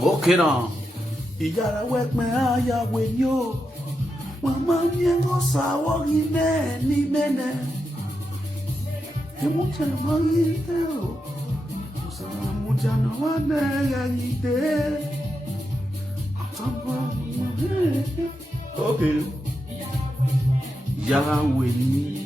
Okay now. Iyara wekme aya wenyo. Mama miengo sawo gine ni mene. Emucha mangiteo. Usana mucha no wane ya yite. Okay. Iyara wenyo.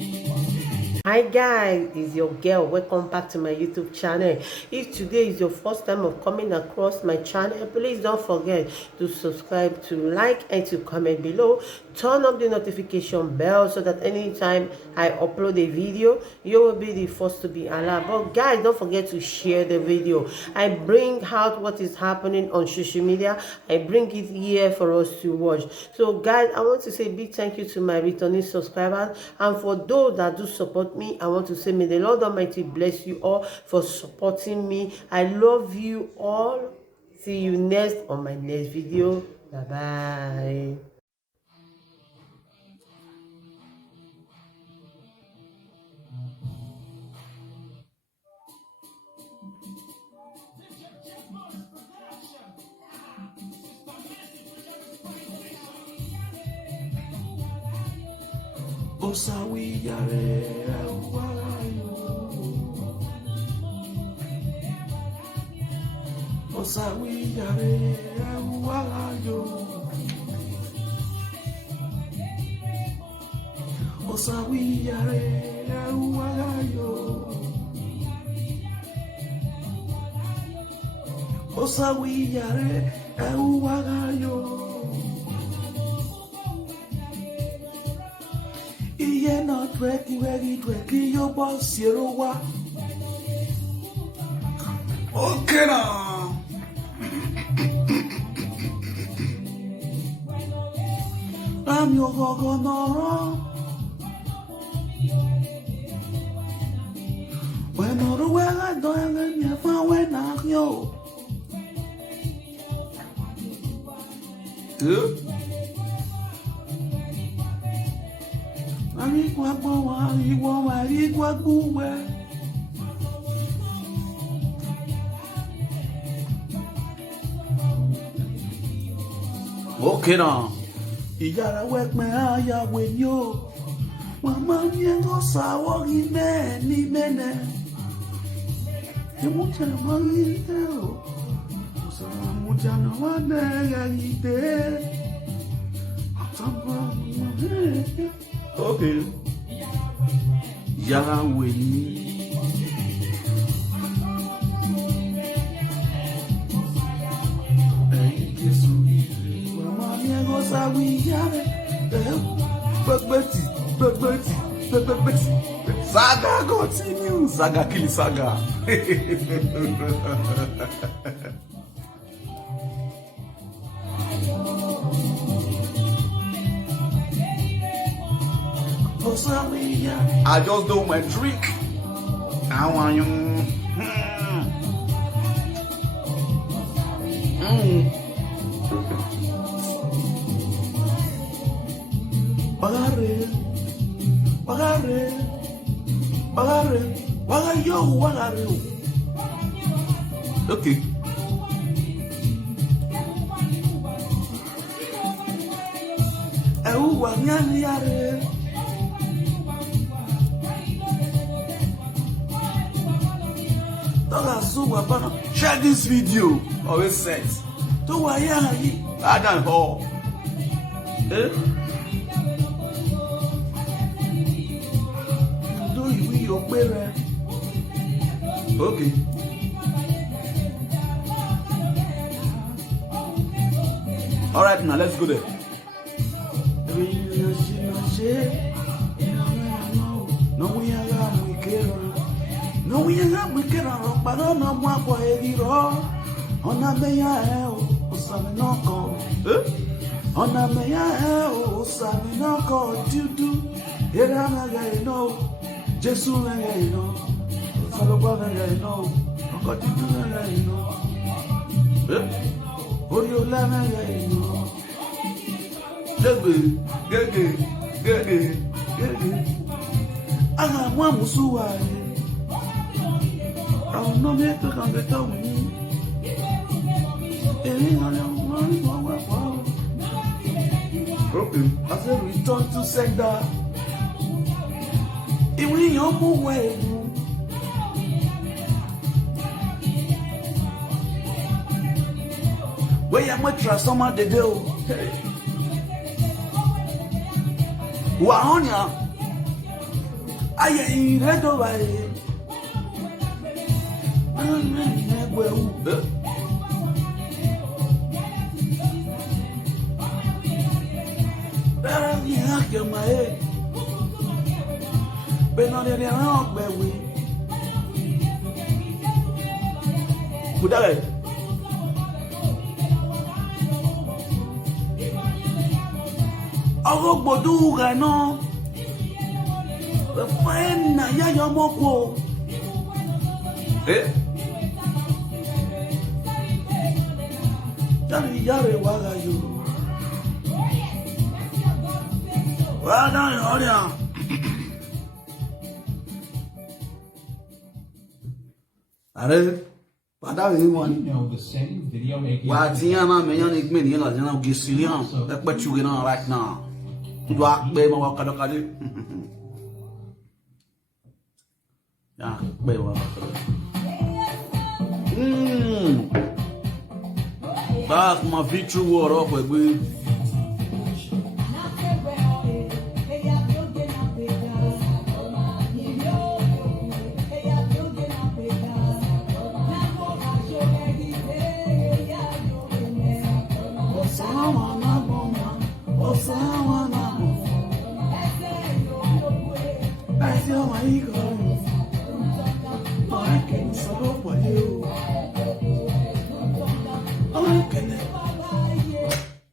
Hi guys, it's your girl. Welcome back to my YouTube channel. If today is your first time of coming across my channel, please don't forget to subscribe, to like, and to comment below. Turn up the notification bell so that anytime I upload a video, you will be the first to be alerted. But guys, don't forget to share the video. I bring out what is happening on social media. I bring it here for us to watch. So guys, I want to say a big thank you to my returning subscribers, and for those that do support me, I want to say may the Lord Almighty bless you all for supporting me. I love you all. See you next on my next video. Bye bye. Osawi yare walayo. Osawi yare walayo. Osawi yare walayo. Osawi yare walayo. Iye na tweki yo boss yerowa. Okay now. I'm your governor. When all the way I don't let me find when I'm yo. Good. Okay now. Iyara wekme aya wenyo. Mama miengo sawo gine ni mene. Emucha mangiteo. Usana mucha no wane ya yite. Okay. Iyara wenyo. Saga continue. Saga kill saga. I just do my drink. I want you. Bagare. Okay. Share this video. Always says. To why Adam Hall. Okay. All right, now let's go there. No, we are but on a one on a meya, on a meya, Saminoko, do, Irana, no, Jesu, no, Salobana, no, got to do, no, Oriolana, no. Aga mwa musuwa. I no me to kan get away. Okay, as a return to sender. Iwi yomu way. Where you might trust someone to do. Wahonia. I ain't read over it. Ọ̀rọ̀ gbòdú rẹ̀ náà fún ẹ̀nà yáyọ mọ́kù o. Jáde yáre wà ráyò. Wà á dáhùn ọ̀rẹ́ à. Ààrẹ padà rí wọn. Wà á ti yán náà mẹ́yán ní gbé nìyẹn lọ́dún náà gé sílẹ̀ hàn ẹgbẹ́ tí ó rí náà right now. Tudo a pé mo wá kadokade. Ya, pé wá. That's my victory word up we.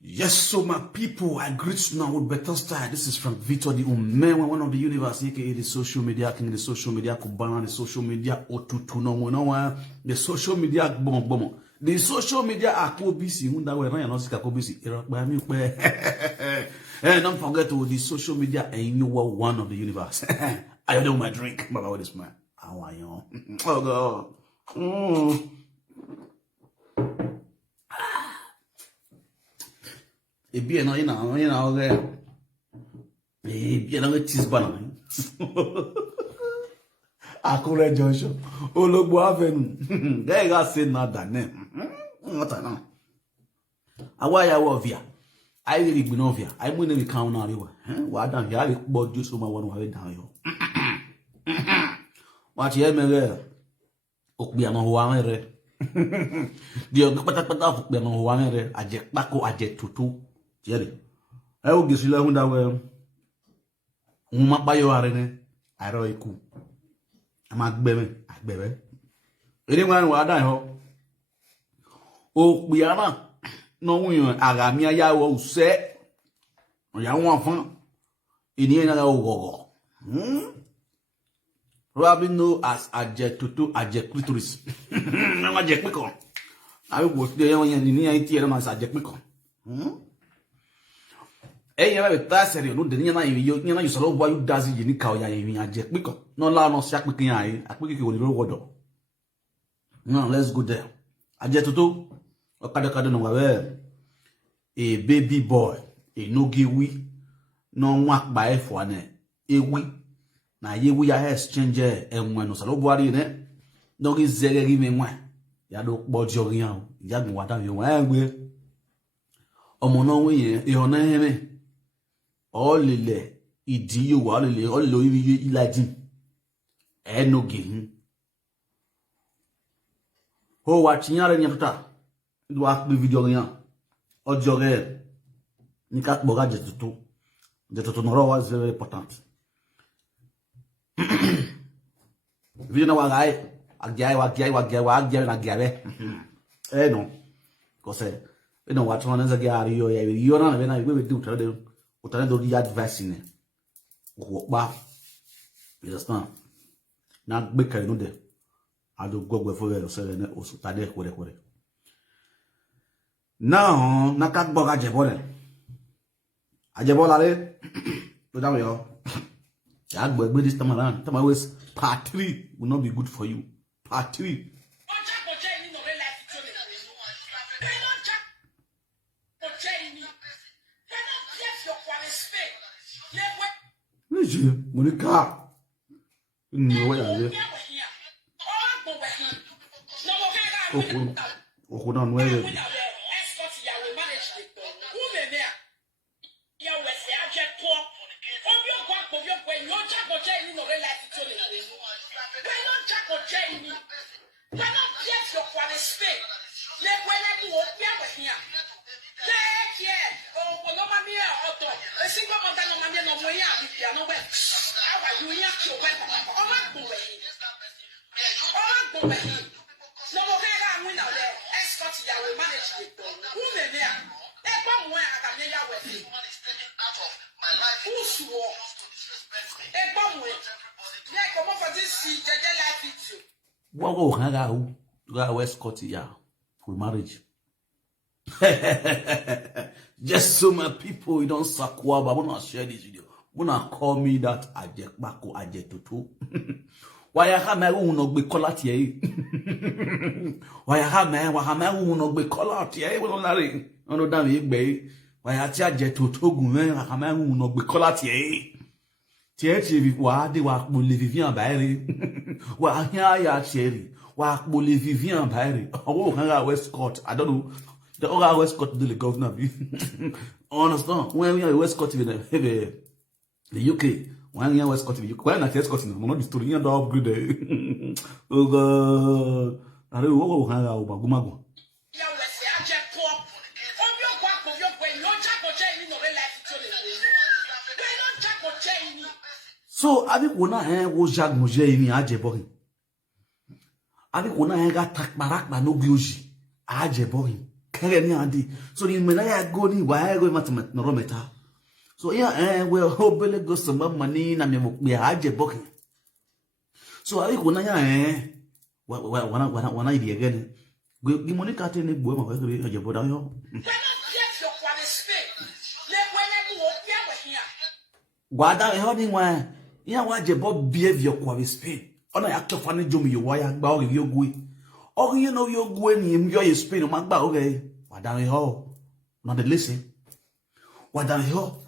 Yes, so my people, I greet you now with better style. This is from Victor the Umewe, one of the universe, aka the social media king, the social media kubana, the social media otutu no, the social media bomo. The social media akobisi, hunda we ran yanosika akobisi. And don't forget to the social media and you are one of the universe. I don't know my drink, but what is man? How are you? Oh God. Ebi ena ina oge. Ebi ena we cheese banana. Akure Joshua. Ologbo Avenue. They got say not that name. What I know. Awaya wovia. I really be novia. I wouldn't be count now. What down here? I bought you so my one way down you. What you me there? Okbia no huangere. Dio pata okbia no huangere. Aje bako aje tutu. Jerry. I will get you like that way. Bayo arene. I roy ku. I'm at baby. Anyone will die ho. Oh, we are not. No, we are Agamia Yawo say. Ya want fun. In the end, go. Probably know as Ajetutu Ajeclitoris. No, Ajecpico. I was there when you need to hear as Ajecpico. Eh, you have a task, you know, the Nina, you saw what you does in Nicao, Ajecpico. No, no, shack with the eye. I quickly will roll. No, let's go there. Ajetutu. A baby boy, a no giwi, no work by F1, a week. Now, ye we are exchange and when no salobody in it. No is there even one. Yado Bodjorian, Yadu, whatever you want. Omono, your name, all lile, idiot, all Louis Elijah, and no giving. Oh, watching your yata. Do act the video rien. Odjore. Nikat boga jetutu. Jetutu noro was very important. Video na wagai. Agiai. Eh no. Cause no watch one as a gari yo na when I we do utane do the advice in it. Ba. You understand? Na gbeka you know there. I do go for the seven or so tade kore. Now, nakat boga jebole. Ajebolare. Go down here. This time around. Time always part 3 will not be good for you. Part 3. Monica. No way are they? Oh, no, no, what will hang out? Go escort ya for marriage. Just so my people, you don't sakwa, but I'm not share this video. Wanna call me that ajek bako ajek tutu. Why I have my own no be call out ye? Why I have my own no be call out ye? We don't know. No damn ye be. Why I charge tutu gun? I have my own no be call out ye. Tieti wa de wa mo le vivien baere. Wa here ya cherry. Wa mo le vivien baere. Oh, hanga West Court. I don't know. The other West Court the governor. Understand? When we are West Court in the UK, when we are West Court in the UK, when I West Court in the not the story, you know, upgrade. Oh God. I don't know how to go. So, avec on a wo jag moje ni ajebori. Avec on a ga tak barak ba no bioji ajebori. Kere ni andi. So ni mena ya go ni wa ya go matamat no rometa. So yeah we hobele go some money na me be ajebori. So avec on a ya wana idi again. Gi money ka te ni bo ma ko ajeboda yo. Gwada e hodi nwa ya waje bob behavior kwa we Spain ona ya tofa ni jomi yo waya gba o yo gwe o yin no yo gwe ni m yo Spain ma gba o ge wadan ho no dey listen wadan ho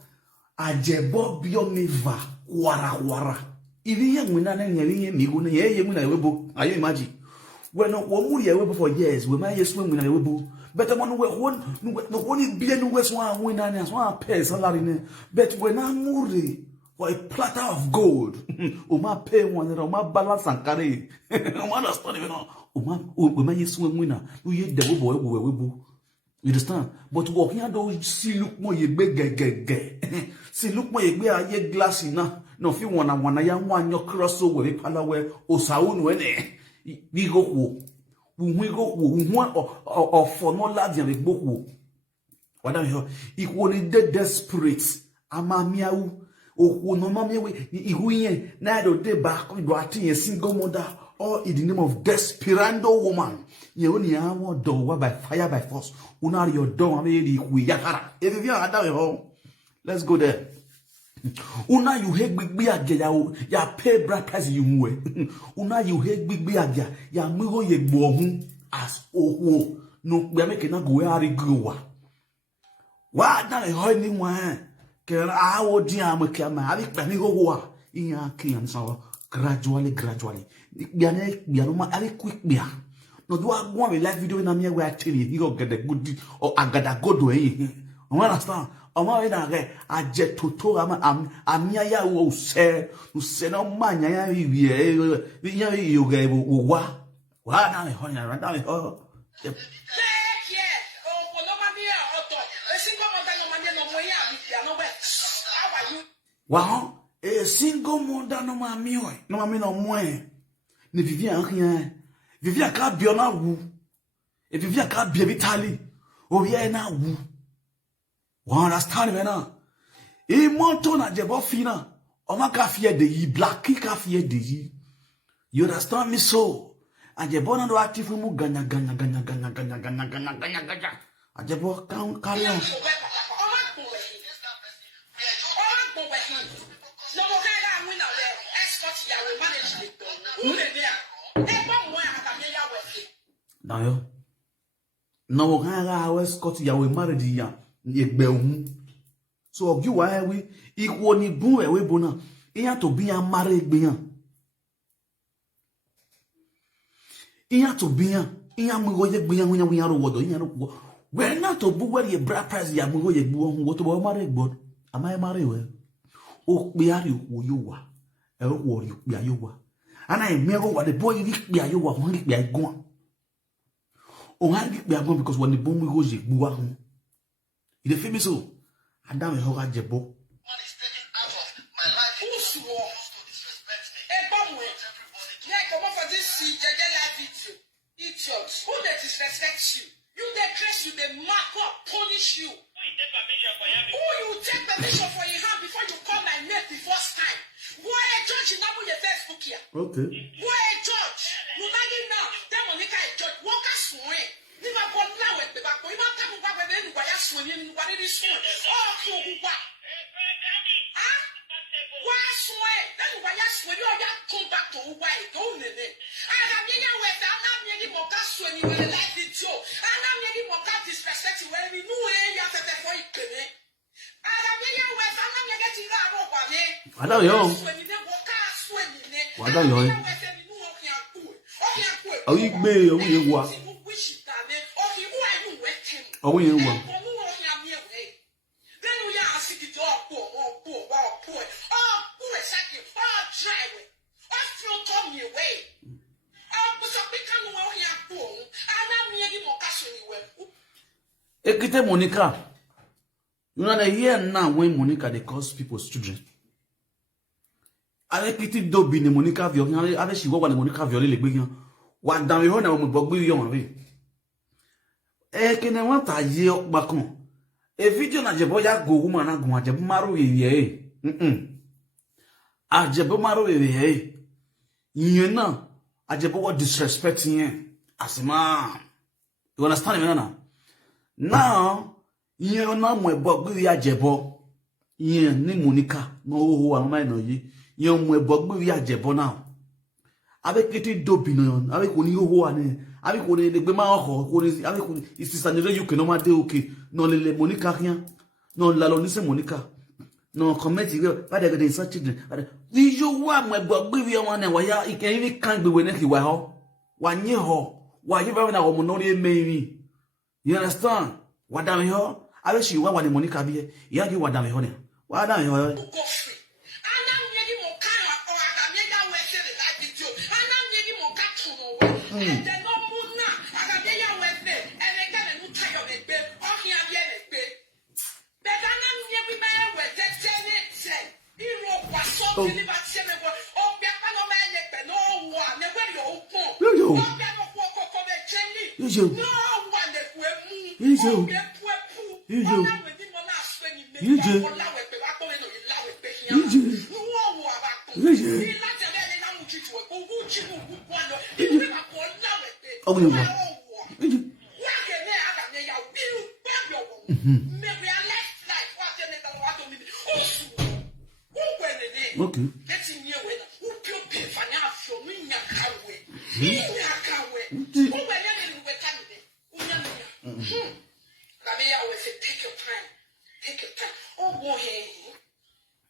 aje bob yo meva kwara ibi ye nwina na nya mi go na ye mu na webo ayo imagine we no wo mu ye webo for years we ma ye so mu na webo better one we one bi enu we so an wina na so an pay salary ne but we na muri for a platter of gold. Oma pay one, Oma balance and carry. Oma understand you know. Oma yes winner. You the boy you understand? But what here do see look more ye beg. See look more ye be a ye glassy na. No if you wanna young one your cross over the palawe or saun when we go we go one or for no lads and we go. What I hear equally desperate. Ama miau. O no mama we ihuye na do de ba ko do atin a single mother or in the name of desperando woman ye oni awon do wa by fire by force una your door am e we yakara if you are that ho let's go there una you he gbigbe aja ya pay bride price you we una you he gbigbe aja ya migo ye gbo ohun as owo no gbe make na go ari growa wa that ho ni wan Kera awo dia mekama abi pani gowa iya kian so gradually biano ma ali quick bia no do agwa we live video na me we actually you go get the good or agada godo eh o understand o ma we na ge aje toto amia ya wo se no manya ya wie ya you ge wo wa na me ho nya na me ho Wow, a single mother no mami no mami no moins. Ne vivien rien. Vivien ka biona wu. E vivien ka bia vitali. O ye na wu. Wa understand me na. E monto na jebo fina. O ma ka fie de yi black ka fie de yi. You understand me so? And jebo na do active mu ganya. A jebo kan carry on. yo. Na wo kan ga escort ya we married ya egbe ohun. So ogi wa ewi ikwo ni bun ewe bona. Iyan to bi yan marry egbe yan. Iyan to bi yan. Iyan mu go ye gbe yan ro wodo iyan ro wo. We na to bu where ye bra price ya mu go ye gbe ohun wo to bo marry egbo. Am I marry we? O pe ari wo yo wa. E wo ri pe ayo wa. Ana e me go wa the boy ri pe ayo wa won ri pe agon. O han ri pe agon because when the bomb go je gbu wa hun. E dey feel me so. Adam e ho ga jebo. Man is taking out of my life. Who's war? To disrespect me. Hey, Bamwe. Yeah, come on for this JJ live video. Idiots. Who they disrespect you? You they curse you, they mark up, punish you. Who you take permission for your hand before you call my name the first time? Why a judge in your Facebook here? Okay. Why a judge? You like it now? Then Monica a judge. Walk us away. Never go now with the back. We not come back with any way. Yes, when you what it is. Oh, so what? Huh? Why swear? Then why yes when you are come back to why? Don't it? I have been away. I'm not making more gas when you were like it too. I'm not making more gas disrespect when we knew you have to for it. I have been away. I'm not getting that over there. I don't know. Wada yo. Awi gbe owo ye wa. Owo ye wa. Ekite Monica. You know the year now when Monica they cause people's children. Ale kiti do bi ni Monica viol ale si wo wa ni Monica viol le gbe yan wa dan mi ho na mo gbogbo yo wan re e kene wan ta ye opa kan e video na jebo ya go woman na gun ajebo maro ye ajebo maro ye yin na ajebo what disrespect yin asima you understand me now yin na mo gbogbo ya ajebo yin ni Monica no ho wa ma no yi yon mwe bogbu ya jebo now avec kiti dobi no avec oni ho ane avec oni le gbe ma ho ko ni avec oni isisanire you ke no ma de okay no le Monica rien no la lo ni se Monica no comment dire pas de ça children we you wa mwe bogbu ya wan wa ya ike ni kan gbe we ne ki wa ho wa nye ho wa yi ba na wo mo no re me you understand wa da me ho avec shi wa ni Monica bi ya gi wa da me ho ne wa da me ho Okay.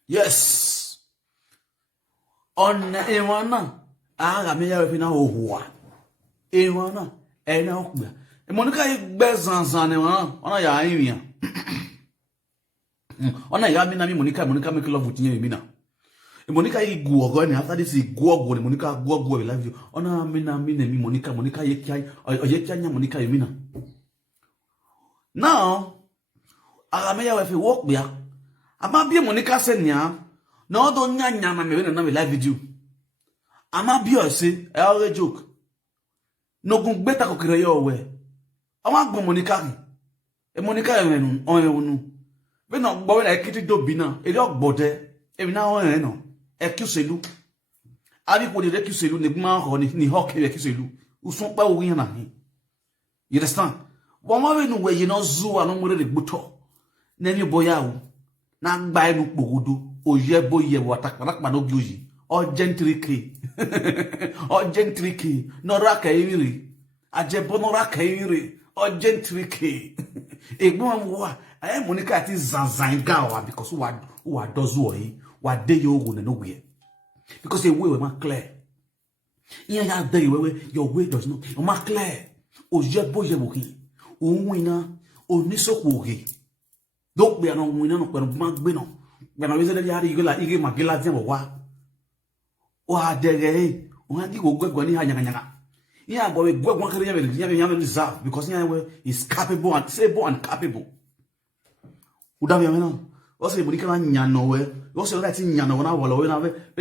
Yes. On Ewana, I may have been a hoa. Ewana, and Okba. And Monica Bezan, on a Yamia. On a Yamina, Monica make love with you. Monica go going after this go Monica go live you. Ona mina mi Monica ye kai or ye kanya Monica mina. Now Arameya if you walk there. Ama bi Monica senya no do nya ma me na live video. Ama bi o se e already joke. No gun beta ko kire yo we. Ama gbo Monica e Monica e nu on e nu. Be no gbo we na kiti do bi na e do gbode e bi na on e no. Ekiselu ari ko de ekiselu ne gma ho ni ho ke ekiselu usun pa wo yin na hin you understand bo ma we nu we yi no zu anu mo re gbuto na ni boya wo na gba enu pogodo oye boye wo atakpa no gi oyi o gentrike no ra ka iri aje bonora kaire urgentrike egbon wa aye Monica ti zanzanga wa because wa dozu oyi wa de yo wo no we because we ma clear ya de we your way does not o ma clear o je boye wo ki o wina o ni sopo ge do pe no wina no pe ma gbe no pe no we se de ya ri ige magila ti wa dege o ha di go gbegbo ni hanyanga yeah, but we go one career reserve because is capable and able and capable. Udavi amena. Also, Monica nyano we. Also, let nyano na wala we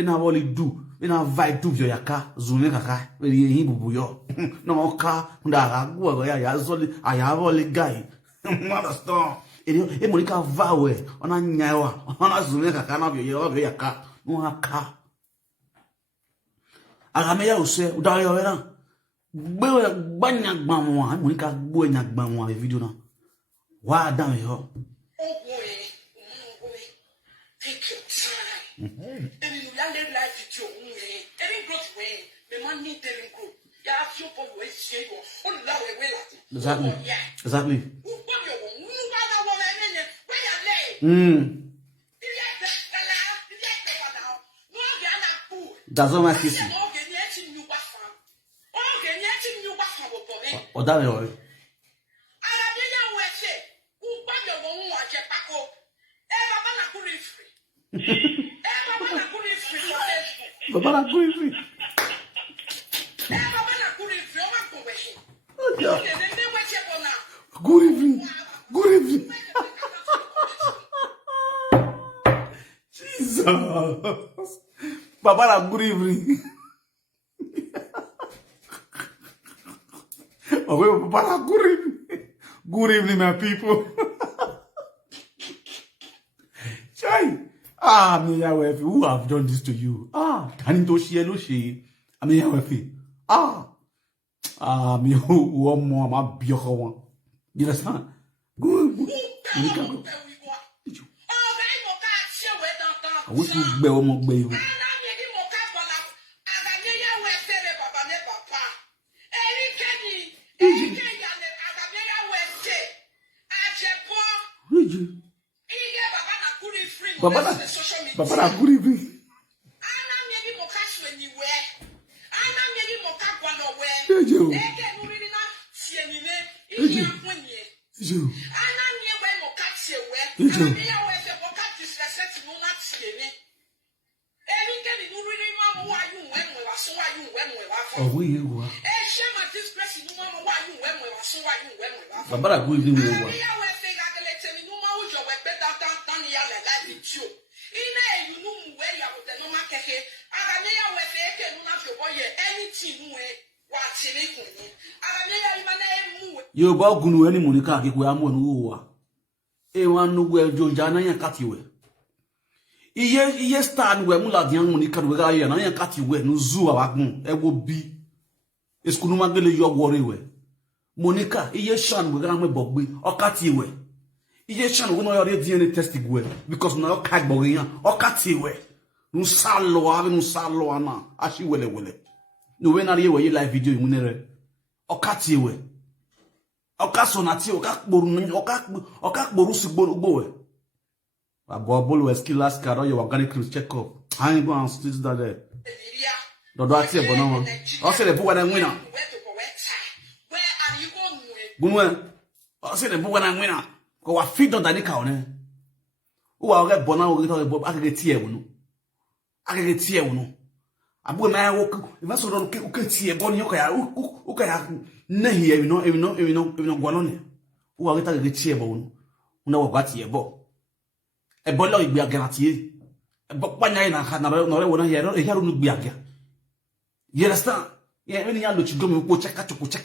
na wali do. We na vibe do vyo yaka zune kaka. We himbu buyo. No ka ndara gwa ya zoli aya wali guy. Understand? E Monica va we. Ona nyawa. Ona zune kaka na vyo yaka. No aka. Agameya use udavi amena. Banya gbamwa Monica gbo nya gbamwa e video na wa dan yo take your time and you land life with your own way every growth way the man need telling growth ya feel for we say you all la we la exactly who put your own who na wo enye where ya lay that's all my sister o da yo Baba na free. Good evening. Jesus. Baba na good evening. Oh, Baba, good evening. Good evening, my people. Chai. Me Yahweh, who have done this to you? Tani to share no she. Me Yahweh. Me who more my bioko one. You understand? Good. I wish you be one baby. Baba na good evening. Baba na good evening. Yo ba gunu eni Monica akekwe amu enu wa e wan nu we joja na yan katiwe iye stand we mu la dian Monica we ga yan na yan katiwe nu zu awagun e wo bi eskunu magele yo wore we Monica iye shan we ga me bogbe o katiwe iye shan we no yo re DNA test we because na o ka gbo yan o katiwe nu salo ana ashi wele no we na re we live video imunere o katiwe Okasonati okakboru sigbo we. Abobolo eskilas karo your organic check up. I go and stitch that there. Dodo ati e bono mo. O se le buwa na nwina. Where are you going? Gunwe. O se le buwa na nwina. Ko wa fit don danika one. O wa re bona o to bo akege tie wonu. Akege tie wonu. Abu na wo even so do ke tie bo ni o ka ya na here you know gwanone o wa geta ge tie bo wonu. Una wo gwa tie bo. E bo lo igbe agarantie. E bo panya na ha na re wona here e haru nu gbe aga. You understand? Yeah, when you look to go check the hook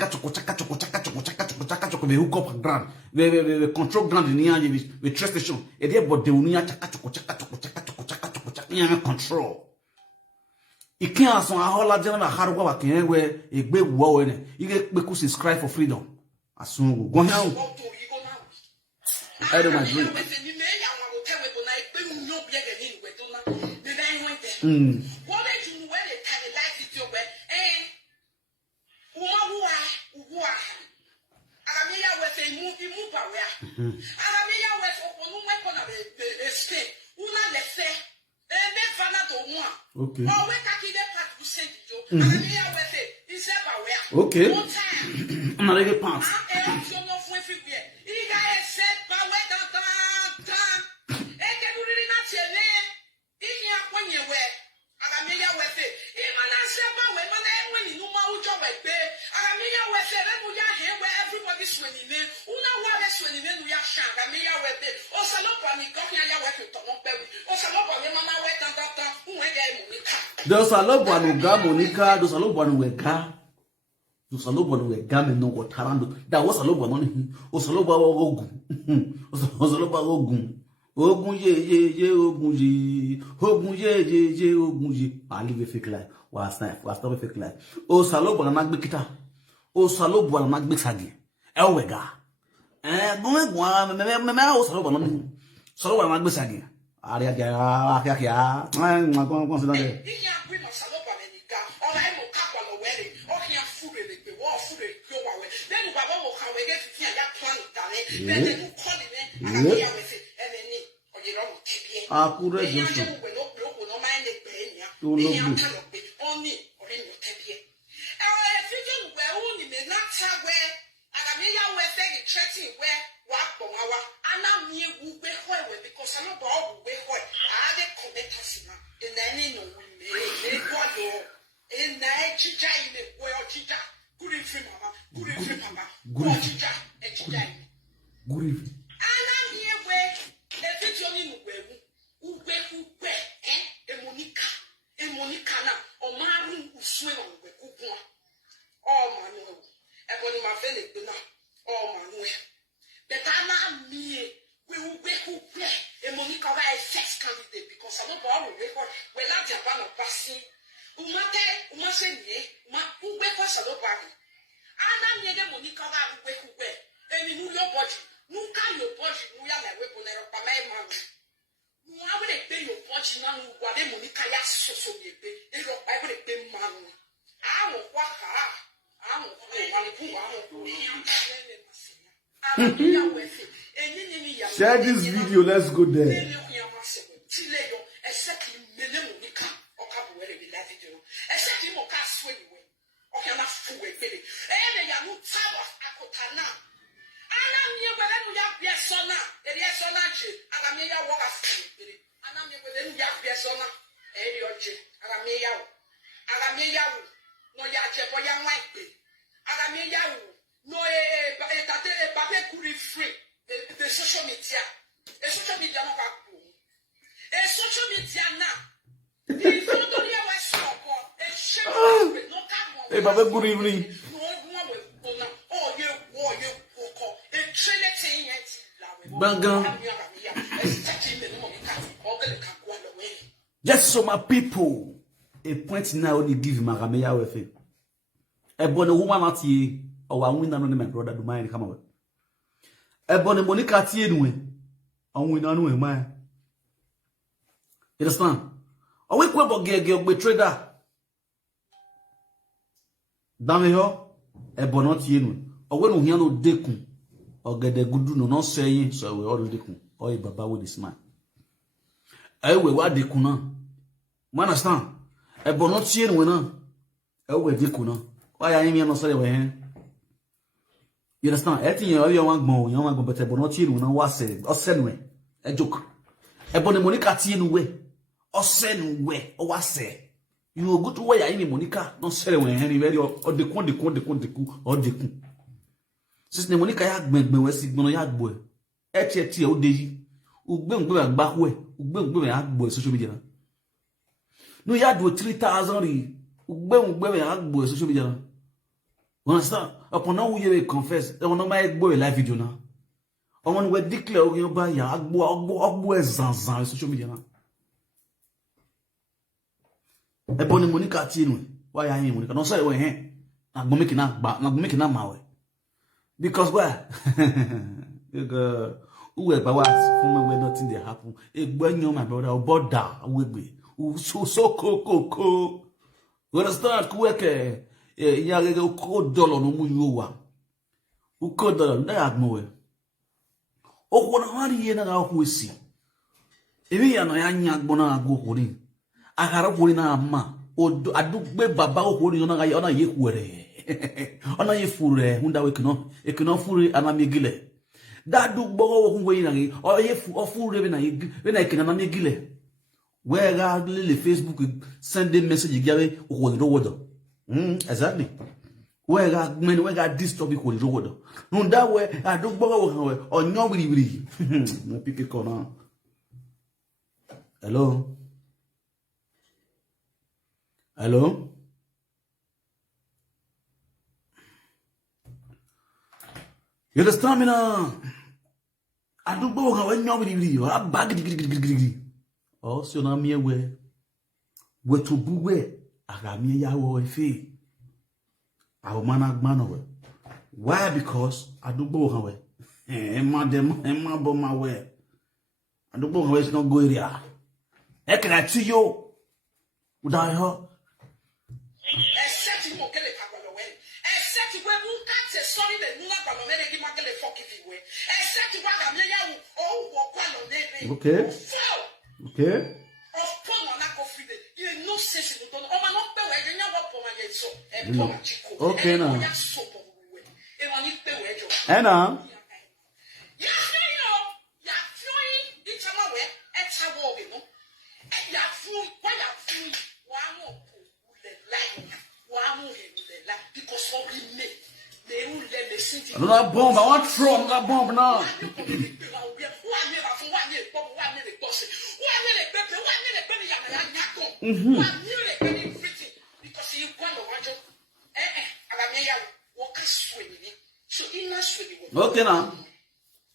up ground, the control ground in the train station. And there, but they will need to control. You can't so a whole lot of hard work where a big war in it. You get because it's cry for freedom. As soon go now. I don't agree. move away. Aramia West open weapon of a state. Una lefe. Never not one. Okay. Oh, we can keep that part to send you. Aramia West is everywhere. Okay. One time. I'm not ready pants. I'm so no for everywhere. You guys said, but wait, and can you really not say that? If you are when you wear. Aramia West. Even I said, but when you know my job, Aramia West, then we are here where everybody's swimming in. Una water swimming in, we are shank. Aramia West. Oh, Salopani, come here, you work with Tom Perry. Oh, Salopani, Mama, wait, who went there, Monica. There's a lot of ga Monica, there's a lot of wega. There's a lot of wega, and no what Tarando. That was a lot of money. Was a lot of Ogun. Was a lot of Ogun. Ogun ye, Ogun ye. Ogun ye, Ogun ye. I live a fake life. Was not a fake life. Oh, Salobo and Magbikita. Oh, Salobo and Magbisagi. Elwega. Don't want me, Salobo and Magbisagi. Aria, I'm not going to consider it. Share this video, let's go there. Hey, Baba, good evening. Just so my people, a point now only give Marameya with it. A bonne woman at ye, or one winner on my brother do mine come out. A bonne Monica Tienwe, and we don't know my. You understand? A week web get betrayer. Dameho, a bonnet yen, or when we no decum, or get a good no saying, so we all decum, or a baba with this man. I will what decuna. Manastan, a bonnet yen winner, a way decuna. Why I am not say away. You understand? I think you want more, you want but a bonnet yen winner was said, or send way, a joke. A bonemonica tien way, or send way, or was said. You will go to where I am, Monica, not selling when any very or the quant or the coup. Since the Monica had made me was no yard boy. H.T. O. D. Who been back way, who been at boy social media. No yard with 3,000 who been at boy social media. Understand? Upon all you confess, there will not my boy live video now. On one way declare your buy your boy Zanzan social media now. E boni Monica Tinu. Why are you Monica? No say we I'm making that my way. Because where? Who by what from where nothing they happen. When you my brother or border will be so cool. You understand? Quick ya go dollar no mu you wa. Who called dollar that no way. okwo na wari ye na ga kwesi ebi ya no ya nya gbona ago kwori agara kwori na ama odo adugbe baba kwori na ga ona ye kwere ona ye fure hunda we kino fure ana megile dadu gbogo wo ngwe na gi o ye fure be na ikina na megile we ga le Facebook send a message gawe okwo ro wodo exactly we ga disturb ko ro wodo hunda we adugbo wo we onyo wiri no pick it corner. Hello. Hello. You understand me now? I don't go how any of I bag it. Oh, so now me we to buwe. I got me ya wo efe. I will man. Why? Because I don't go how Emma bo my way. I don't go how it's not go area. I can see you. Would I her? Except you won't get a couple of way. Except you won't catch a sorry that you are going to make a fuck if you way. Except you want a million or walk on the Okay. Okay. Of Poma Nako Free. You know, sense you don't. Oh, my not the way you never Poma yet so. And Poma Chico. Okay, now. And on it the way. Anna. Another bomb, I want to throw another bomb now. Okay now.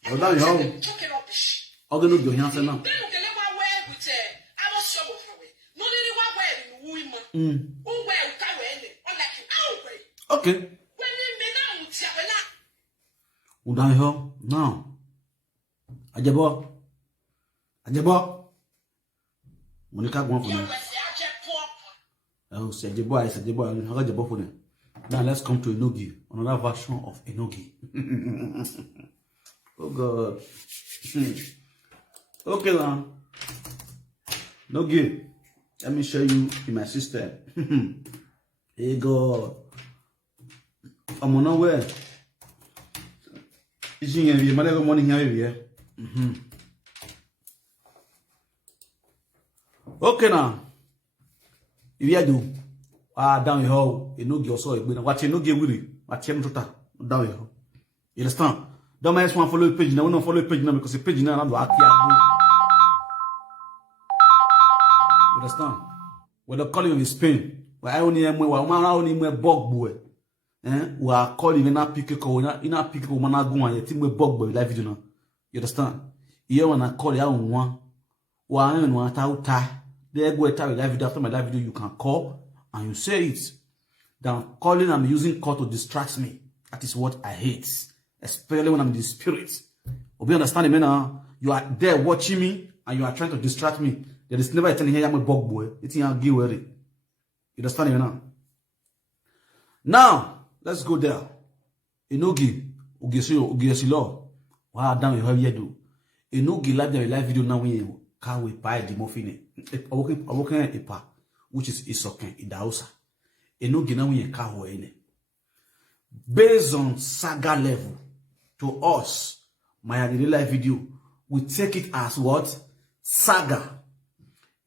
Hold on, yo. I'm going to do here now. Okay. Udan ho now. Ajebo. Monica go for me. Oh, say Ajebo, I said Ajebo, I have Ajebo for them. Now let's come to Enogi, another version of Enogi. Oh God. Okay now. Enogi. Let me show you in my system. Hey God. I'm on nowhere. Is you here? My little morning here. Okay now. If you do, down your hole, you know your soul. Watch you no get with it. Watch him down your hole. You understand? Don't mind one follow page. Now we don't follow page now because the page now I'm doing. You understand? When the calling of Spain, where I only am, where I only am, bug boy. We are calling in a pick ko in a pick ko mana go and team we bug boy live video now. You understand? Here when I call ya one ta there go tell live video after my live video you can call and you say it. Then calling I'm using call to distract me. That is what I hate, especially when I'm in the spirit. Obi understand me now? You are there watching me and you are trying to distract me. There is never a time here I'm a bug boy. It's in give worry. You understand me now? Now let's go there. Enogi, Ugesi law. Wow, down you have here do. Enogi live video now we can we buy the muffin. I working a pa, which is isoken in the house. Enogi now we car ene. Based on saga level, to us, my live video, we take it as what? Saga.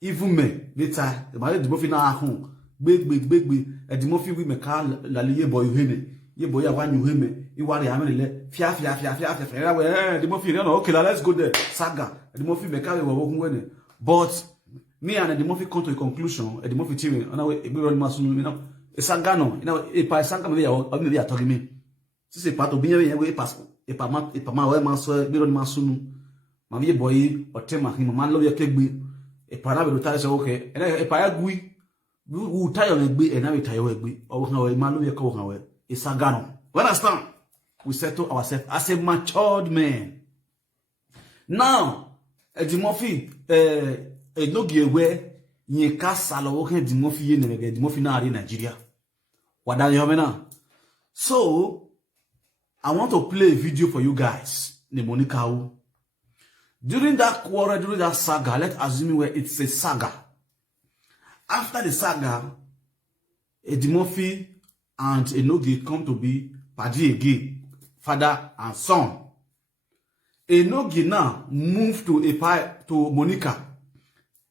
Even me, later, the muffin now home. Big, and the muffin we make la ye boy ye boy one you him, you want to fia, the muffin, okay, let's go there. Saga, the muffin make we were walking with. But me and the muffin come to a conclusion, and the muffin team, and now a good mass, you know, a sangano, you know, a pa sanga maybe are talking me. This is a part of being a way pass, a pama, master, Biron Masunu, my boy, or Tema, him, man, love your cake, a parable to okay, and a payagui. We tire me and I tire we or how a man will call how it's a gun. When I stand, we settle ourselves as a matured man. Now, a Dimorphy, a no gear where ye cast Saloke Dimorphy in the Dimorphy in Nigeria. What are you having now? So, I want to play a video for you guys. The Monica, During that quarrel, during that saga, let's assume where it's a saga. After the saga, Edimofi and Enogi come to be Padi again, father and son. Enogi now moved to Monica.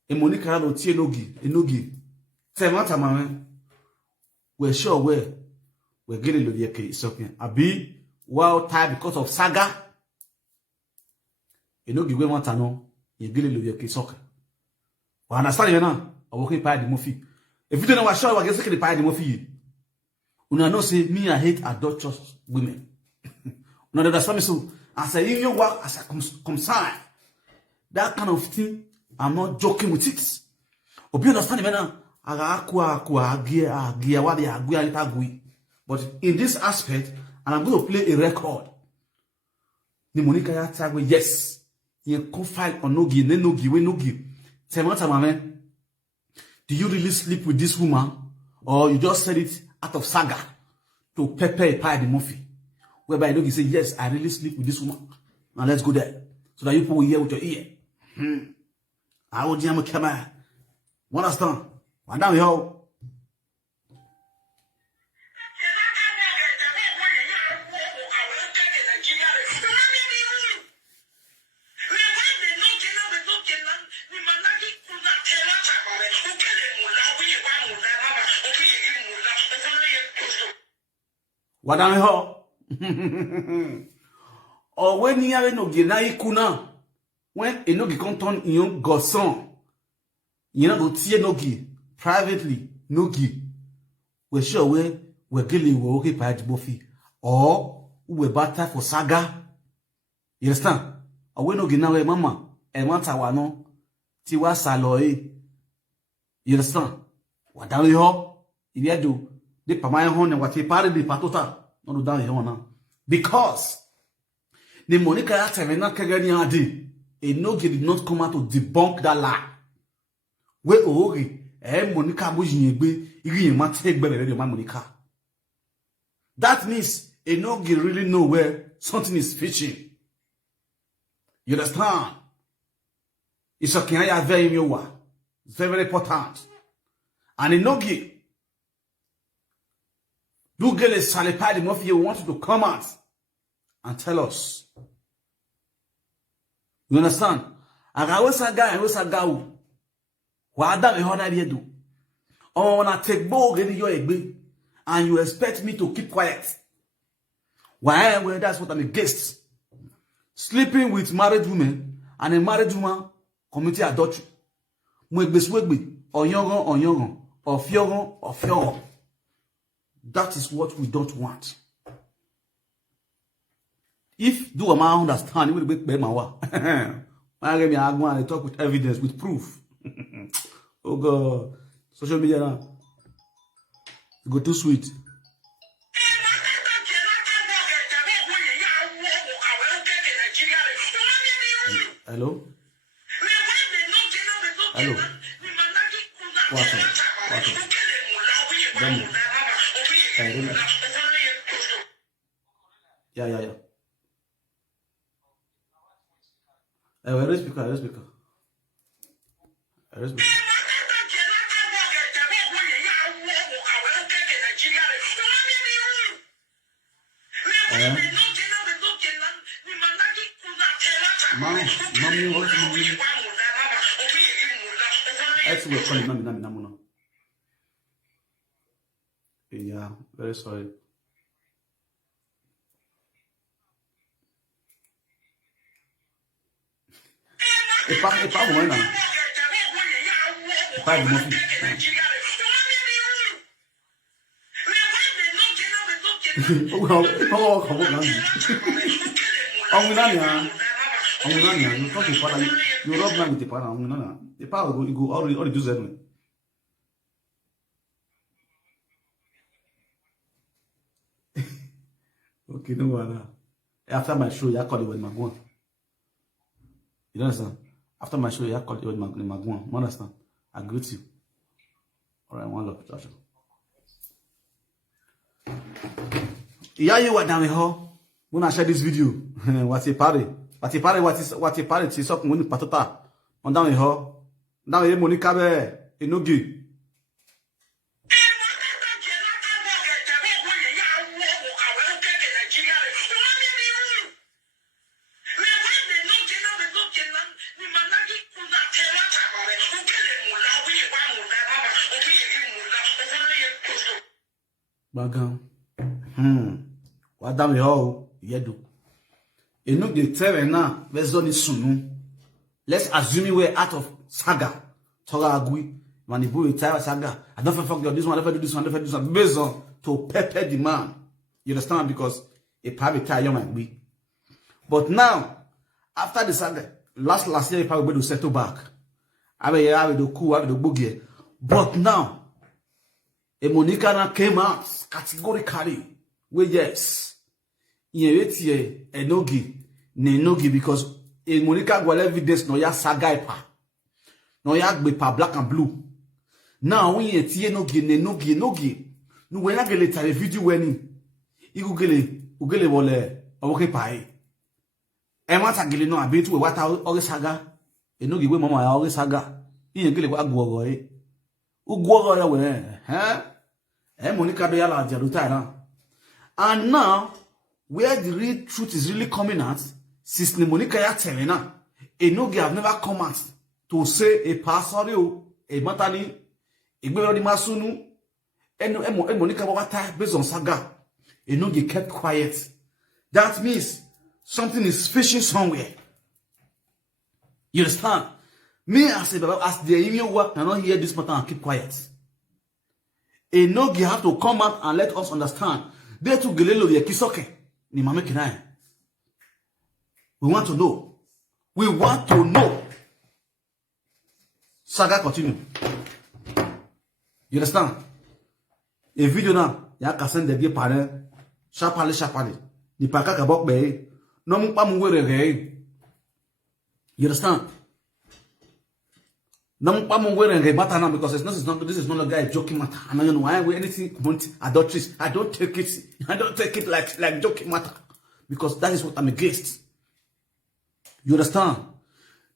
And Monica had to Enogi. Temata mame. We're sure we're getting the Lovieke something. Abi, well tired because of saga. Enogi we want to know. You get the Lovieke soccer. We understand you now. I work in Edimofi. If you don't know what sure, we're getting the Edimofi. Una know say me I hate adulterous women. Una understand me so as in your work as a concern. That kind of thing, I'm not joking with it. Obi understand me now. But in this aspect, and I'm going to play a record. The Monica ya tag yes. You confide on Nogi, then Nogi, we Nogi. Temata mame. Do you really sleep with this woman? Or you just said it out of saga to pepper a pie the Murphy? Whereby Nogi say, yes, I really sleep with this woman. Now let's go there. So that you people will hear with your ear. I will jam a camera. Understand? And now we have. What am I? Or when you have no gina kuna, when a no can turn in godson, you know, go see Nogi privately, Nogi. We're sure we're killing we okay by Bofi, or we're better for saga. You understand? Or when Nogi now, mama, and want our no, Tiwa Saloy. You understand? What am I? If you do. The Pamaya Hon and what he parted the Patota, not down here now. Because the Monica Atavena Kagani a Nogi did not come out to debunk that lie. Where Ori, Monica Bujinbe, you might take better than my Monica. That means a Nogi really know where something is fishing. You understand? It's a Kenya very new. It's very, very important. And a Nogi. Do get a salipad enough you want to come out and tell us. You understand? I was a guy, I was a guy. What that we do? Oh, when I take ball in your egg, and you expect me to keep quiet. Why? Well, that's what I'm against. Sleeping with married women and a married woman committing adultery. Mwegbe, or young, or fiogon. That is what we don't want. If do a man understand, it will be better. I talk with evidence, with proof. Oh God, social media now. You go too sweet. Hello? Hello? What? Yeah. Where is speaker? Mommy, yeah, very sorry. Et pas moi là. Pas de mon fils. Oh, comment on dit? You talk to father, you rub man with the father, the power go all do that. Okay, no one. After my show, you call it with Magwan. You understand? After my show, you call it with Magwan. You understand? I greet you. Alright, one love, Joshua. Yeah, you were down here. When I share this video, what's a party? What he party ti so kun ni patota. On down ho. Down e Monica be enogi. Bagan. What down ho yedu. Enogi tell na bezoni sunu. Let's assume we're out of saga. Toga agui. Manibu retire saga. I don't fuck this one, I never do this one, I never do this one. Based on to pepper the man. You understand? Because a private tire might be. But now, after the saga, last year, he probably will settle back. I mean, I will do cool, I will do boogie. But now, a Monica came out categorically. Well, yes. Ye enogi, nenogi, because a Monica will evidence no ya saga ipa. No ya gbepa black and blue. Now when you tie nogi, nenogi, nogi. No when I get a video when ugele wole owoke pai. E mata gele no abi tu wata ore saga. Enogi we mama ya ore saga. Iye gele wa guogo e. Uguogo ya we, eh? Monica do ya la jaruta na. And now where the real truth is really coming out, since Monica ya terena, Enogi have never come out to say a pastor, a matani, a baby masunu, and Monica wata based on saga. Enogi kept quiet. That means something is fishing somewhere. You understand? Me as the email work cannot hear this matter and keep quiet. Enogi have to come out and let us understand. They to gelelo ye kisoke. Ni mame kinai. We want to know. We want to know. Saga continue. You understand? A video now, ya ka send the pare, sharply. Ni paka ka bok be. No mu pa mu were re. You understand? No mu pa mu were re matter now because this is not a guy joking matter. And I don't know why anything adulteries. I don't take it like joking matter. Because that is what I'm against. You understand?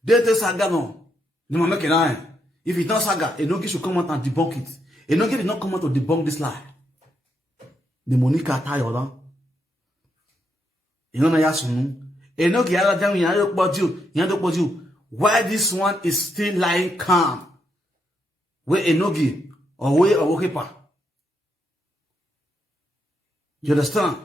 They saga no. If it's not saga, Enogi should come out and debunk it. Enogi did not come out to debunk this lie. The Monica Tayola. You know Yasunu. Enogi about you. Why this one is still lying calm? Where Enogi or where Okepa? You understand?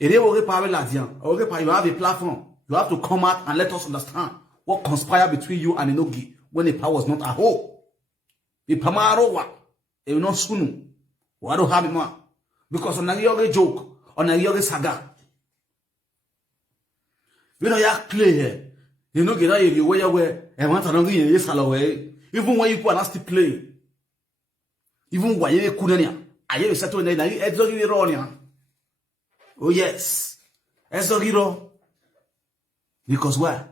You have a platform. You have to come out and let us understand what conspired between you and Enogi when the power was not at home. The Pamarowa, it will not soon. Why don't have it because on a yoga joke, on a yoga saga. You know, you play here. You know, get out of your way away and want to know yes, away. Even when you put an nasty play. Even when you couldn't, I have settled in the oh, yes. Ezogiro. Because why?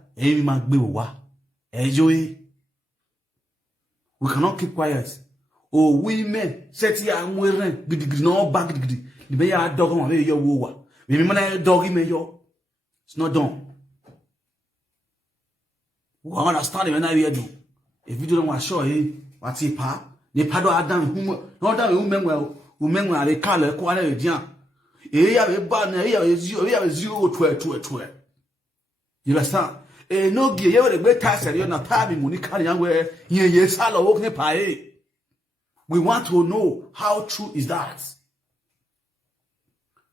Enjoy. We cannot keep quiet. Oh, women, set here and wearing no back. The bay are dog on your woa. Maybe doggy may yo. It's not done. We understand when I do. If you don't want to show him what's he pa, the pado are done whom not that women were a color quality young. Here a banner, here is 0 12. You understand? No give you a great task and you're not having Monica where yes, hello, okay. We want to know how true is that.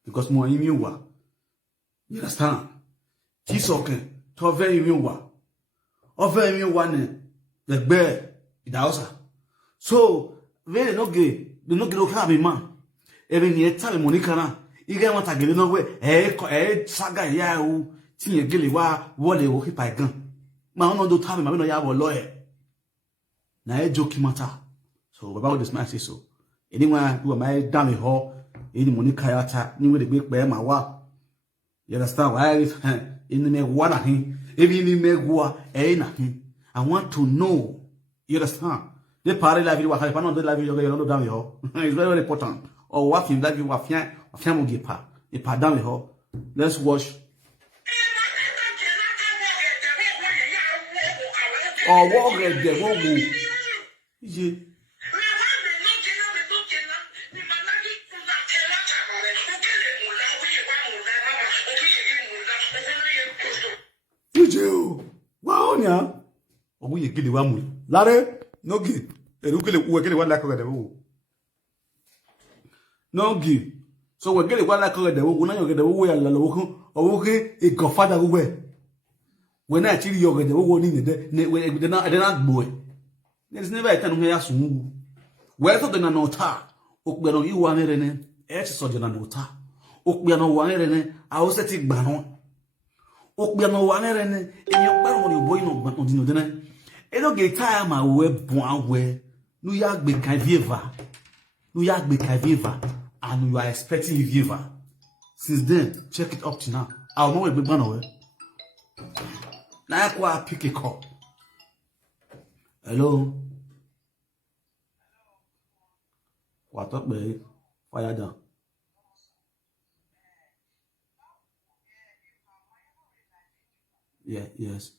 Because more immune. You understand? He's okay. To very immune. Over immune one, the bear, the house. So, very no gay, do not get have a man. Even yet tell Monica now. You get what I get no way. Saga ya tinye gele wa wole wo kipa gan. Ma no do time ma no ya wo lawyer. Na joke matter. So baba this man say so. Anyone do my damn ho, any Monica yata, ni we the big bear ma wa. You understand why in the me wa na hin. Even in me gua na hin. I want to know. You understand? The party la video wa ha pa no do la video yo no damn ho. It's very important. Or what him that you wa fian mo gepa. E pa damn ho. Let's watch. Oh, what get there? What go? Ije. Ije. Wow, nya. Ogu ye gele wa mu. Lare, no gi. Eru gele we gele wa la ko de wo. No gi. So we gele wa la ko de wo na yo de wo ya la lo ko. Owo ke e godfather go we. When I actually yo de wo ni ne we de na gbo e. There is never a time when ya sun. We so de na no ta. Okpe no yi wa mere ne. E ti so de na no ta. Okpe no wa mere ne. A o se ti gba no. Okpe no wa mere ne. Enyo pa won boy no gba no de na. E no get time a we bon we. Nu ya gbe kan vieva. Nu ya gbe kan vieva. And you are expecting vieva. Since then, check it up to now. I'll know a big man away. Now I pick a call. Hello. What up, babe? Fire down. Yeah, yes.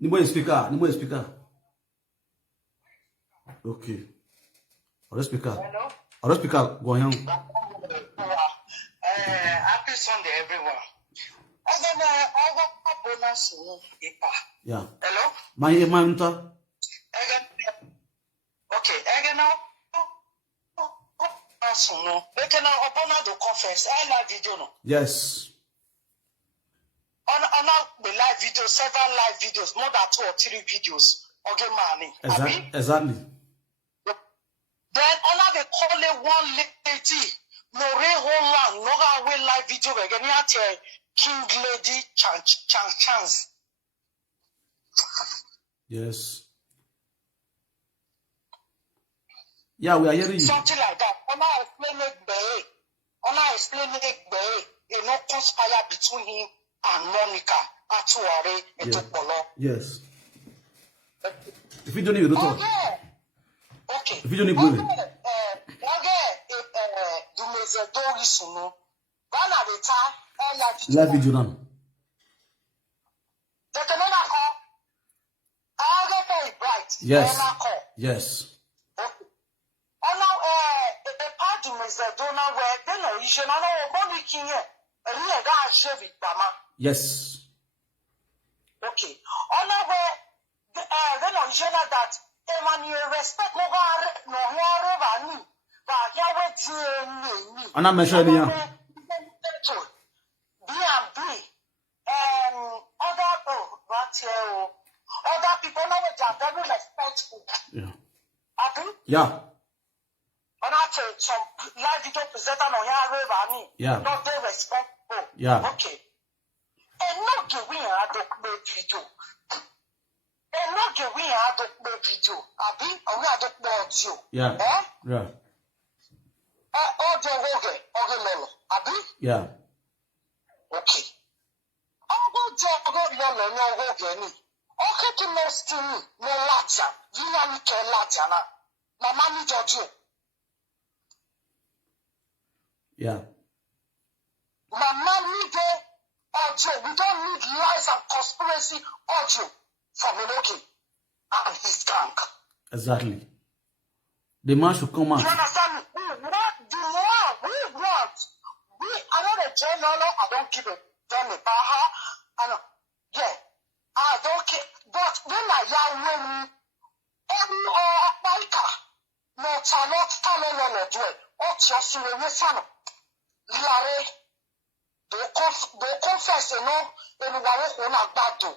Nobody speaker. Okay. Other speaker. Hello? Other speaker, go on. Happy Sunday, everyone. I got bonus in Pipo. Yeah. Hello? My Manta. Okay, we can open the conference. I like video no. Yes. On the live video, several live videos, more than 2 or 3 videos. Okay, money. Exactly. Then on the call it one lady, no re Holland, no way live video again. You King Lady chance. Yes. Yeah, we are hearing you. Something like that. On I explain it, you know, conspire between him and Monica, Atuare, and Topolo. Yes. If you don't need to talk. Okay. If you don't need to live video now. Yes. Yes. Yes. Okay. Then on general that Emmanuel respect no here but here I'm not mentioning you. B&B other people now they are very respectful. Yeah. Abi? Yeah. And I tell some live video presenter no here yeah. Not they respectful. Yeah. Okay. And not giving a video. And not giving a video. Abi? And we are the audio. Yeah. Yeah. Okay, Abi? Yeah. Okay. Okay, to no steam, no latia. You know, me can latia. Mama, me judge you. Yeah. Mama, me de audio. We don't need lies and conspiracy audio from Inoki and his gang. Exactly. The man should come out. You understand me? We want. I know the general, I don't give a damn about her. I know. Yeah. I don't care. But when I am America, no channel, do it. Or just you listen. Lare, they confess, you know, in one battle.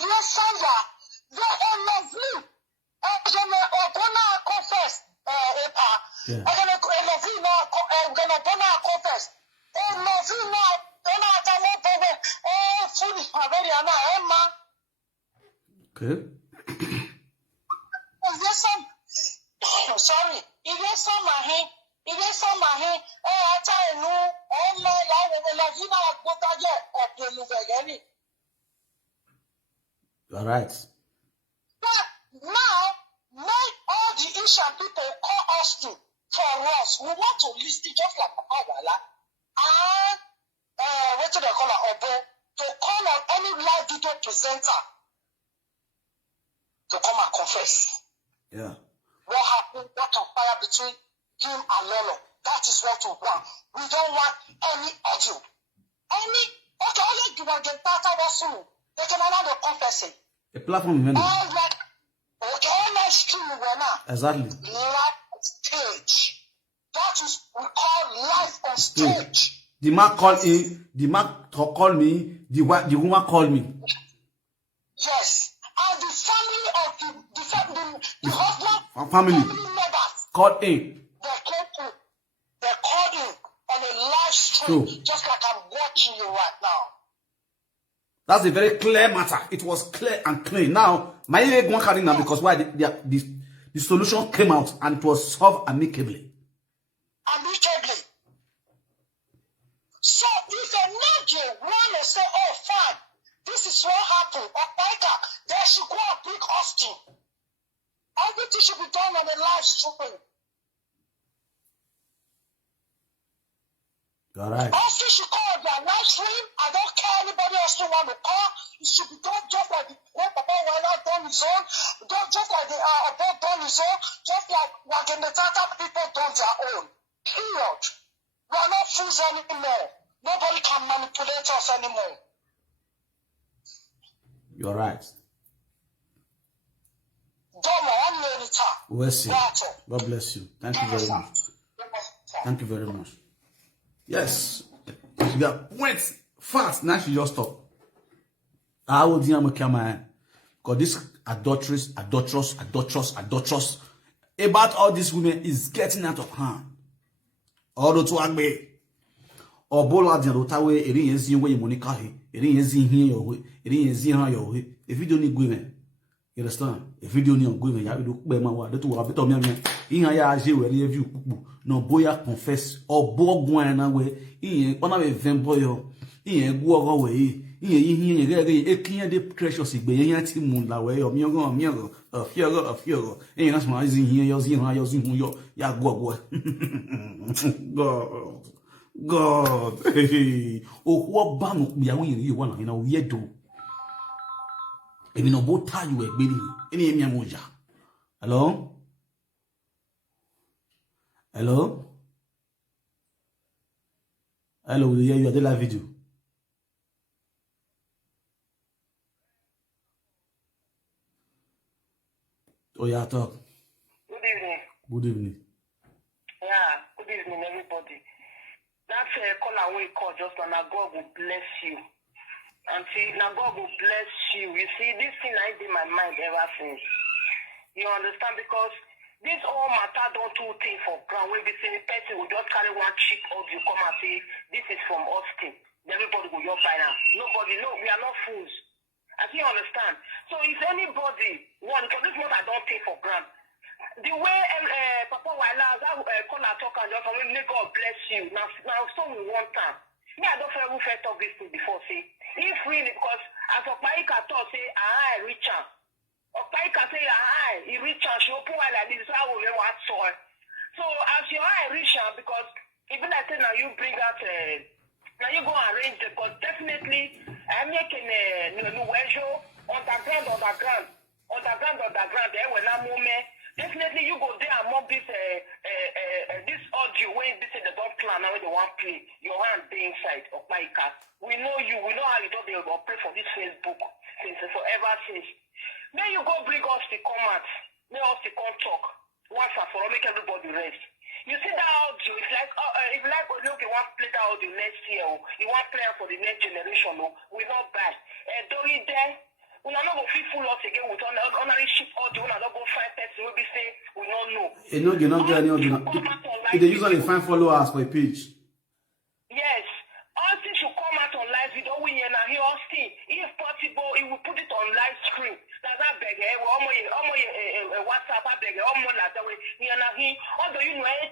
Yes, the MV. Confess. Yeah. Okay. Sorry. If you saw my hand, I tell you, oh my God, All right. But now, make all the Asian people call us to for us. We want to listen just like Papa Wala. presenter to come and confess. Yeah. What happened, what transpired between him and Lolo. That is what we want. We don't want any audio. Okay, all you give again, Tata was they can allow the confessing. A platform, man. All like, okay, all like stream we're now. Exactly. Live on stage. That is we call live on stage. The man called in, the man called me, the woman called me. Yes. And the family of the husband family members called in. They called in on a live stream, just like I'm watching you right now. That's a very clear matter. It was clear and clean. Now, my leg won't carry now because why the solution came out and it was solved amicably. Amicably. So if a nigga want to say, oh, fine, this is what happened, or they should go and pick Austin. Everything should be done on a live stream. All right. Austin should call their live stream. I don't care anybody else who want to call. It should be done just like the way Papa Wala done his own, just like the Abel done his own, just like the Tata people done their own. Period. We are not fools anymore. Nobody can manipulate us anymore. You're right. We'll see. God bless you. Thank you very much. Thank you very much. Yes. She got went fast. Now she just stopped. I will deal with camera. Because this adulterous about all these women is getting out of hand. All the two agbe. Obola di rotawe eri yezi we Monica he. Eri yezi here your way. Eri yezi ha your way. If you don't need women. You understand? If you don't need women, you do be ma wa. Do to wa beto me. Iha ya aje we eri view pupu. No boya confess. Obo gwan na we. Iye ona we vembo yo. Iye guogo we. Iye gege ekinya de precious igbe yan ti mu la we yo miogo afiogo. Iye na sma izi here yo zi ha yo zi hu yo ya guogo. God. Hey. Oh, what bam we are winning you one in a weird do. Even no both tie you a baby. Any moja. Hello? Hello? Hello, we hear you at the live video. Oh, yeah, talk. Good evening. Good evening. Yeah, good evening, everybody. That's a call away call just now. God will bless you. Until now, God will bless you. You see, this thing I did in my mind ever since. You understand? Because this all matter don't do thing for ground. When we say the person will just carry one cheap audio come and say, this is from Austin. Everybody will your buy now. Nobody, no, we are not fools. I think you understand. So if anybody want, because this is what I don't take for granted. The way Papa Wala, that call and talk and just may God bless you. Now so we want time. Me, I don't feel who first talk this thing before, say. If really, because as Opaika talk, say, I reach out. Opaika say, he reach out, she open wide like this, how we want so. So as your eye reach out, because even I say now you bring out, now you go arrange it, because definitely I'm making a new show underground, there when I'm moment. Definitely, you go there among this this audio where they say they don't plan now, they want play. Your hand be inside of my car. We know you. We know how you don't they operate for this Facebook since forever since. Then you go bring us the comments. May us the come talk. Once and for all, make everybody rest. You see that audio? It's like if like look, you want to play that audio next year. You want to play for the next generation. We not bad. Don't there. We are not going to fool us again with honorary ship audio. We are not going to find person who be say we don't know. You not get any audio. They usually find followers for a page. Yes. Austin should come out on live video. We are here, Austin. If possible, he will put it on live stream. That's not beg. WhatsApp, I beg. That way. We are not here. Although you know, you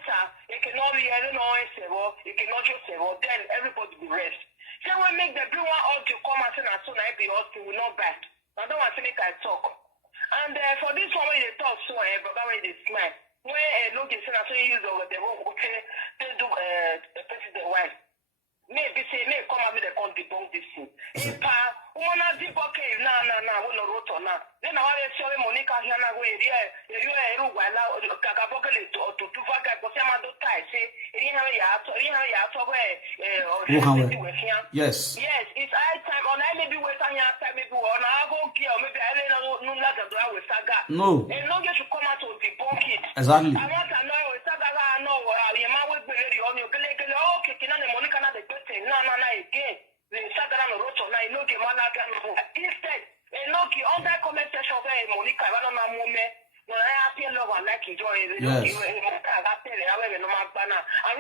cannot be here. You cannot just say, well, then everybody will rest. So we make the blue one audio come and say, as soon as I be Austin, we not back. I don't want to make I talk. And for this one, when they talk so, but when they smile, when look, you say, I say, use over the whole okay, they do the president wife. Maybe say, may come and they can't debunk this thing. Umana di boke na wono roto na. Then I show Monica Hana go area wala kaka boke le to vaga ko sema do tai say ya to Yes. Yes, it's high time on I maybe wait on your time maybe on I go kill maybe I don't know that do with saga. No. And no get to come out to debunk it. Exactly. I want to know saga no your man will be ready on your okay kina the Monica na the good thing. No again. The saga no roto na no get man instead Enoki on that comment section where Monica I don't know moment. No, I appear love and like enjoy it. Yes. And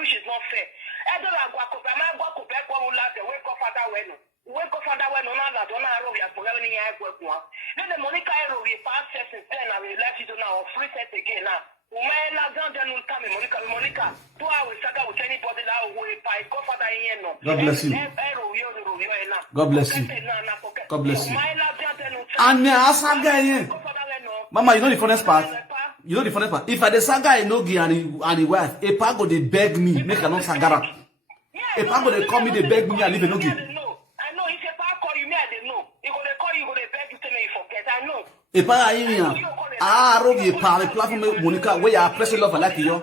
which is not fair. I don't know what could back one will the wake of father when. Wake of father when another don't know for any work one. Then the Monica will be past session then I will let you know free set again now. Monica, 2 hours ago with anybody now will buy father in God bless you. God bless you. God bless you. And Asaga, Mama, you know the funniest part? You know the funniest part? If I the saga I know and the wife, a pago they beg me, make a non sagara. A pago they call me, they beg me, I live in Nogi. I know if a pago call you, me, I didn't know. You go to call you, go to beg you, tell me you forget. I know. A pago, rogi, a par, a platform, Monica, where you are pressing love like you. Where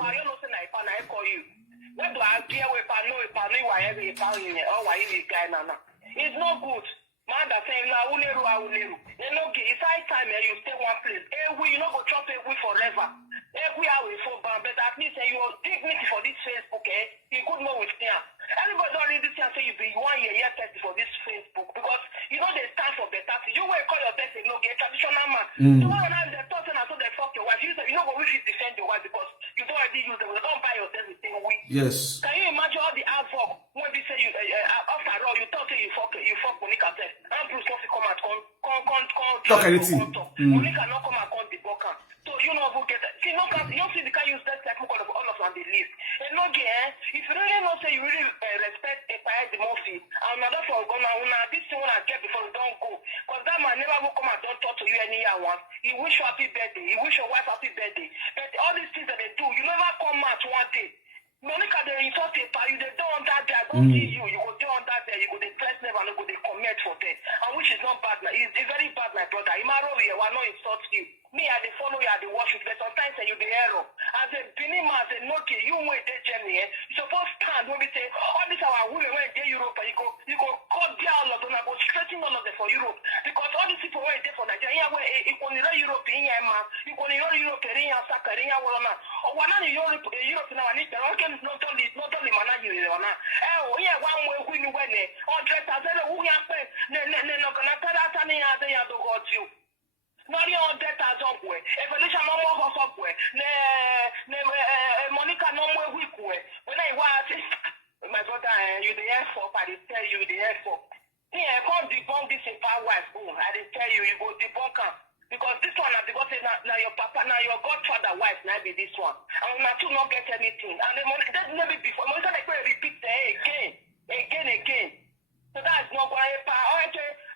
do I deal with? I know if I know why every power in it, or why you guy now. It's not good. Man, that saying now, I will live. It's high time you stay one place. You know, go chop forever. Every hour we for but at least you will dignity for this Facebook, you could know with here. Everybody already this and say you be 1 year 30 for this Facebook because you know they stand for better. You will call your best no get traditional man. So when I the person and so they fuck your wife, you know go really defend your wife because you don't already use them. They don't buy yourself the same way. Yes. Can you imagine all the advocate when they say you after all you talk you fuck Monica said and Bruce not come out talk anything. Monica not come out the book. So you know who get see no you don't see the can use that technical of all of them they live. And no if you really not say you really respect a fire the Murphy and another for gonna this thing when I get before we don't go because that man never will come and don't talk to you any year once. He wish you happy birthday, he wish your wife happy birthday. But all these things that they do, you never come out one day. Monica, they insult paper, you they don't on that day, I don't see you go do on that day, you go they press never and go they commit for that. And which is not bad, it's very bad, my brother. Imaro here, why not insult you? Me, I they follow you, I they worship, but sometimes you be error. As a Benin man, say, no, you wait the journey, you supposed stand when we say, all this our women went to Europe, and you go cut down all of them, I go stretching all of them for Europe. Because all these people went there for Nigeria, you can know Europe in your man, you can know Europe in your soccer, in your woman. Or one of Europe now, I need to not only manage you now. Oh, yeah, one way we knew when they or dress as who have said, no, gonna tell us any other to got you. Not your debt as up way. Evolution no more of up way. Monica no more weak way. When I was my brother, you the air for, I tell you the air for. Yeah, I can't debunk this in power wife. I didn't tell you, you go debunk her. Because this one, because now your papa, now your godfather wife, now be this one. And now two not get anything. And the money, that never before. Monica they repeat again. So that is not going to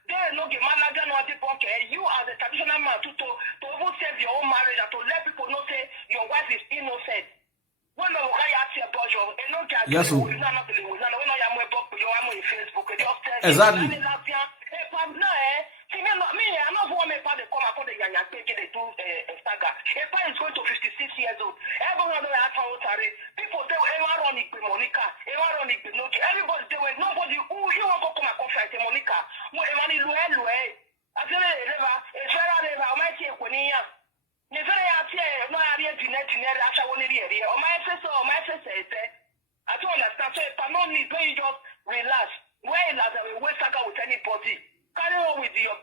they no give manager no debunk. You as a traditional man to even save your own marriage and to let people know say your wife is innocent. When no guy ask you about your no guy yes, we not when you am about your am on Facebook exactly. I'm not one me part the come upon the yanya take they do Instagram. If I is going to 56 years old, everyone know how to people say everyone running Monica, everyone running Noki, everybody doing nobody who you want to come and confront Monica. When money low. I feel it's very never my say Konia. Never I no area dinner after one area. Or my sister or my sister I don't understand. So if I don't need you just relax. Where is that we saga with anybody? Carry on with your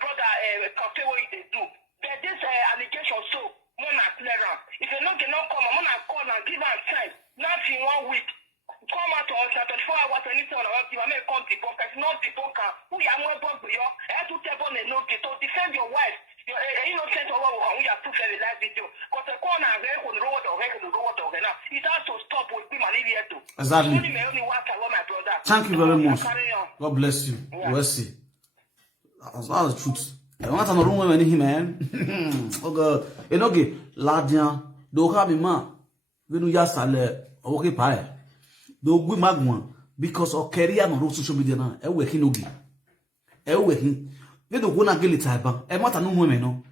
brother cafe what they do. But this allegation so when I clear up. If you don't cannot come, I'm gonna call and give her time. Not in 1 week. Come out to us 24 hours anything on our team. I may come to bunker. It's not the bunker. Who you are more bunker? You have to tell on the note to defend your wife. You're innocent or we have put a live video. Because the corner on the road or now. It has to stop with me malaria too. Exactly. My brother. Thank you very much. God bless you. Yeah. We'll see. That's the truth. I want to know when he man. Oh God. Okay. Ladian. Do have me man. We do just okay pie. Do we magwan because of career on social media now. I work in Ogi. e we hin we do go na gele taiban e mata no hu me no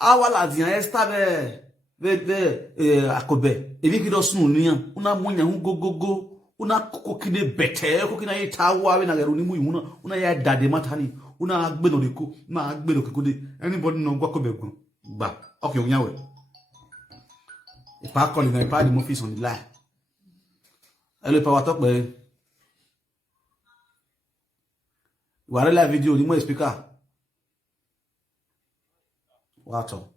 awala dian esta be akobe e vi kido sunu niyan una munya hu gogogo una kokine bete kokina yi tawa we na geru ni mu una ya dade mata ni una agbe no de ko na agbe no kekode anybody no gwa ko begun gba okay onya we ipa calling na ipa the office on the line hello power talk be ware la video ni mo speaker wato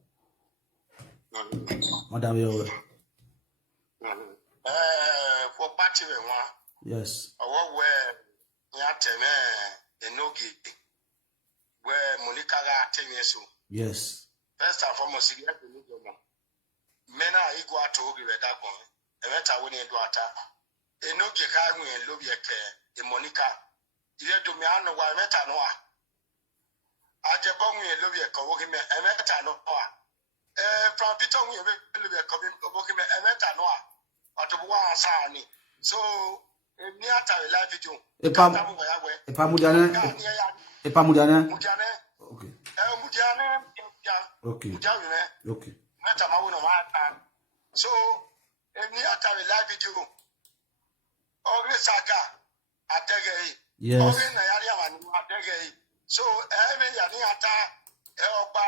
madam yo for party we one yes where ya teme enogi where Monica ga teme so yes first and foremost you have to know them mena igu ato obi we da kon e meta woni edu ata enogi ka hu en lobi eke e Monica ile do me anu wa meta no a aje bon hu en lobi eke wo ki me e meta no a from Pipo hu en lobi eke wo ki me e meta no a atobuwa asani so ni ata live video epa mudiane okay okay okay meta ma wono wa so ni ata live video ogre saka atege yes ogre na yari amani atege so me yani ata opa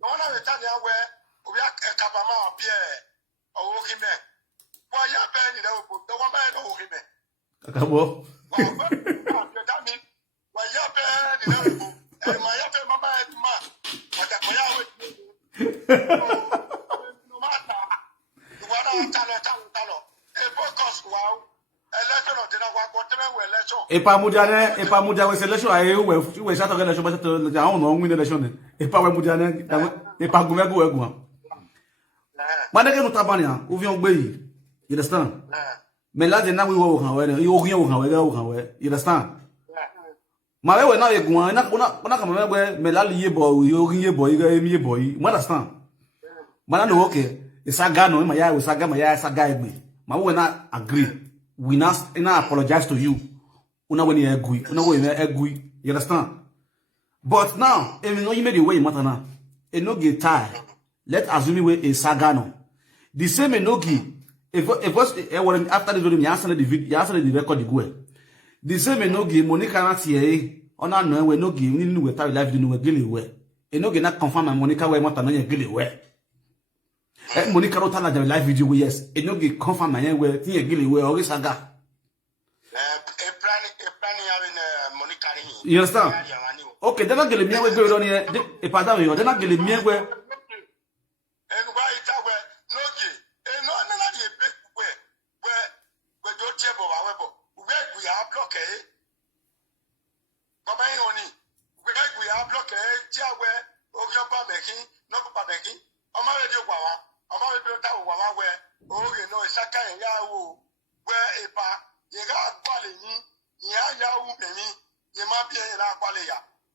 no na weta ni awe obi akabama obi owo kime wa ya be ni na obo to wa be no owo kime akabo wa ya be ni na obo ma ya be mama ma ata ko ya we no mata wa na talo e focus wa election of the wa ko teme we election epa mudiane selection aye we shata election but ja on no win election epa we mudiane epa gumegu egun maneke no tabania ovion gbe yi you understand me la de na we wo kan we you kan we you understand ma we na egun na kan me la liye bo you bo emi bo yi you understand ma na no okay isaga no ma ya isaga egbe ma we na agree we na apologize to you una we ni egui you understand but now if you know you made the way matter now e no get tie let assume we a saga no the same enogi if after the video me answer the video answer the record the go the same enogi Monica na tie ona no we enogi ni nu we live video we gele we enogi na confirm Monica we mata na ye gele we Monica no tell the live video we yes enogi confirm na ye we ti ye gele we o saga Monica you understand okay then gele mi we go on here e pada we then gele mi we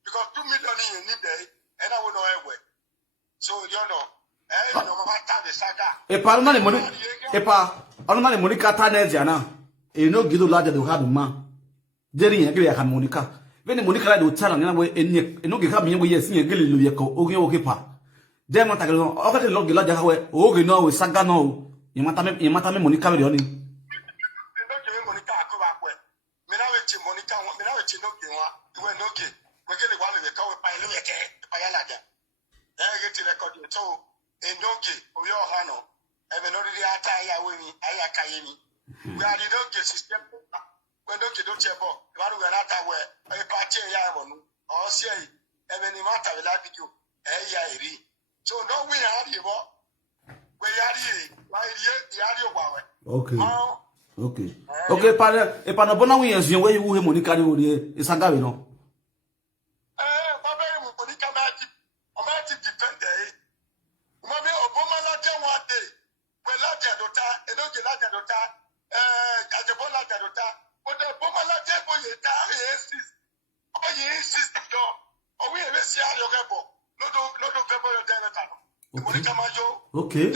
because 2 million you need there and I will know anywhere. So you know, no matter the saga. Epa no na money epa ono na Monica ta na eziana e no gido la de ha ma deri yan gele ya Monica when Monica la do tell na we eni e no ge ka mi we yes yan gele lo ye ko oge o kepa dem mata gele o ka de lo gele ja we oge no we saga no e mata me Monica me oni Monica ko ba kwe me na we chi Monica me na we chi no ge wa we no ge we gele wa le ka we pa ile ye ke pa ya la ja get the record so enoge oyo hano ebe no ri ata ya we ni aya ka ye ni we are the doge system when doge do chebo we are we ata we e pa che ya mo nu o se ebe ni mata we la video ya eri so no we are the bo we are the wa we okay pa no bona we yan we wu he Monica ni ori e saga we no okay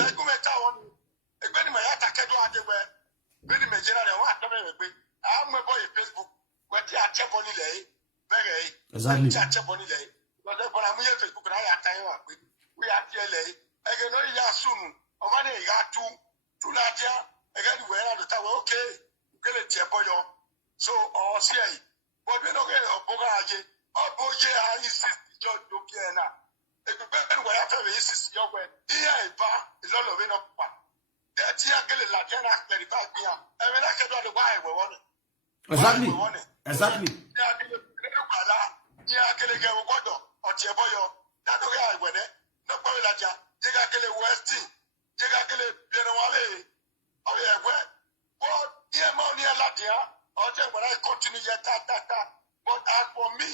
Exactly. But when I'm here Facebook, I have time. We are here. I can know you soon. Or when you got two latia, I got to wear out the tower. Okay, get it, Japoyo. So, or say, but we don't get a bogaje. Or boye, I insist, George Dukiana. If you better where I have insist your way, here I bar is all of it up. That here get a latiana, 35 beer. I mean, I can do the why we want it. Exactly. Exactly. Yeah, can get a water or Japoyo. That's the way I went. No problem, Latia. You got to get a Westie. You got to get a Pianowale. Oh, yeah, well, yeah, money a Latia. Or then when I continue, but as for me,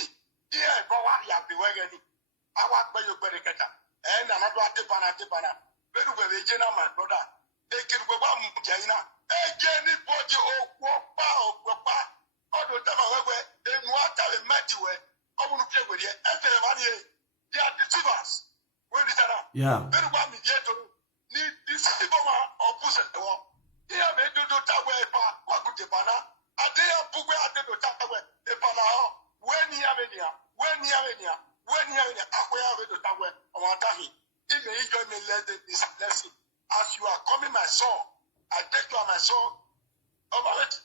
yeah, but what you have been wearing, I want by your better get up. And another dipana. Very well, my brother. They can go on Mujana. Again, it was your walk, all the time I went, then what I met you. I want to play with you. After the money, they are deceivers. Where is that? Yeah. Very well, me get to need this diploma or push it. Here, they do not have a pa, what could the banner? A day of Puga, I did not have a pana. When you have any, Aqua with the tower, or Watahi. If you enjoy me, let this lesson. As you are coming, my son, I take you on my son. Over it.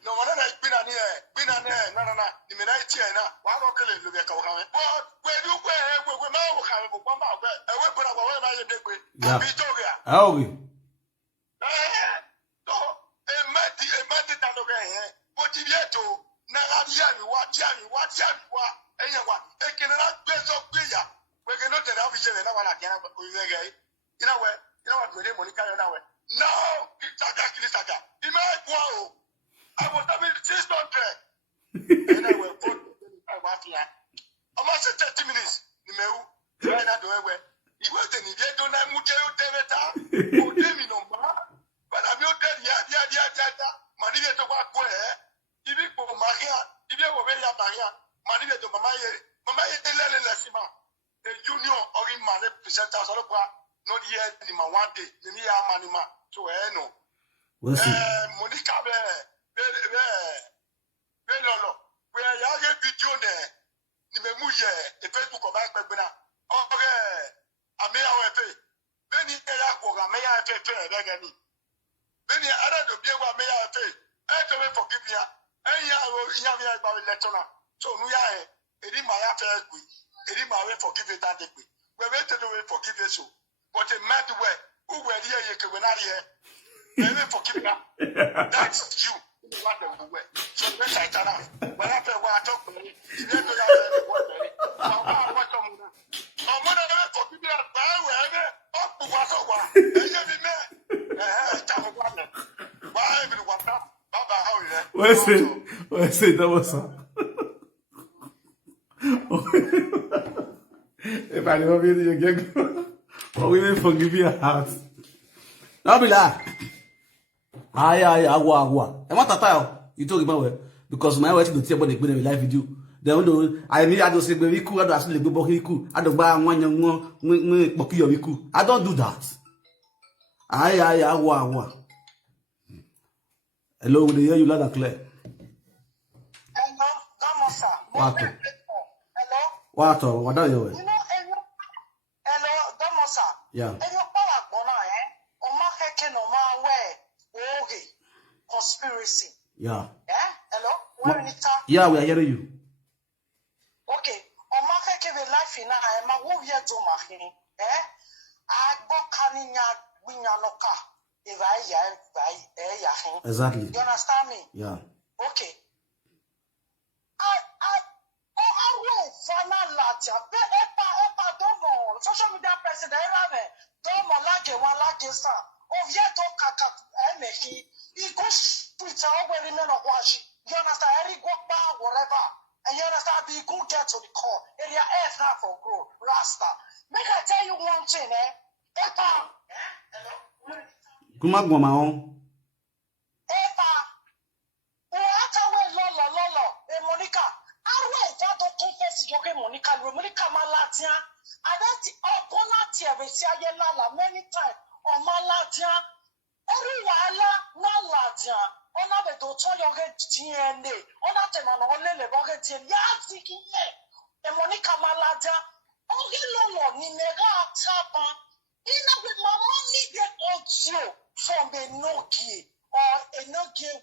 No one has been on here, no, the Minati, why don't kill it? But where you were, we now have a bomb out there, and we put our way by the day with Victoria. Oh, So, a mad down the way, but if you do, Nagadia, what, and you want, they cannot be so clear. We cannot tell official and one again. You know what, we're Monica now. No, it's a Saga. You might go. I was having 600. And I will put almost 30 minutes. You may try not to wear. He was an idiot on a Muteo Teneta. Oh, Demi no ma. But I'm not dead yet. Maria to walk where. If you go Maria, if you obey Maria, Maria to Mamma, Lessima. The junior or in my presenters all over. Not yet in my 1 day. The near Manima to Eno. Monica Bear. Lolo, where I get video there, the Memuye, the Facebook of Backbena, okay, I may have pay. Many Ayako, I may have pay again. Many other to be able may have pay. I don't forgive you. And you have about letter. So, we are in my affair, it is my way forgive it that day. We're ready to forgive you so. But a mad way, who were here, you can not here. Never forgive you. That's you. What the way? So when I tell her, when I talk to me, you never have any word. What come on? I'm going to forgive you. Wherever, up to what over. And you be mad. Why everyone? Baba, how is that? Where's it? That was if I never be you get or we may forgive your heart. Now be like. Agua. And what a tile you talk about because my way to tell what they put in live video. They don't know. I need to say, we could have actually go Bokiku. I don't buy one young Bokiku. I don't do that. Agua. Hello, we hear you loud and clear. Hello, Gamosa. What? Hello. What are you? Hello, Gamosa. Yeah. Conspiracy. Yeah. Hello? Where is it? Yeah, we are hearing you. Okay. Omaka keve life in a wo ye do mahin. Agbo kaninya winya noka. Exactly. You understand me? Yeah. Okay. Social media president, domo like one like this. Oviedo kaka emehi. He goes streets are where the men of washing. You understand? Every go bar, whatever. And you understand? Be go get to the core. Area F now for grow. Rasta. Make I tell you one thing, Epa. Hello? Kuma goma on. Epa. Uakawe lolo. Monica. Arwe that don't confess you Monica. Monica Malatia. And that's Opona Tia Yella many times. On Malatia. Every wala na ladia. Ona be do to your DNA. On that time, on all level, get DNA. Yeah, thinking, yeah. And Monica Malada, oh, hello, ni mega tapa. In with my money, get audio from a Nokia or a Nokia.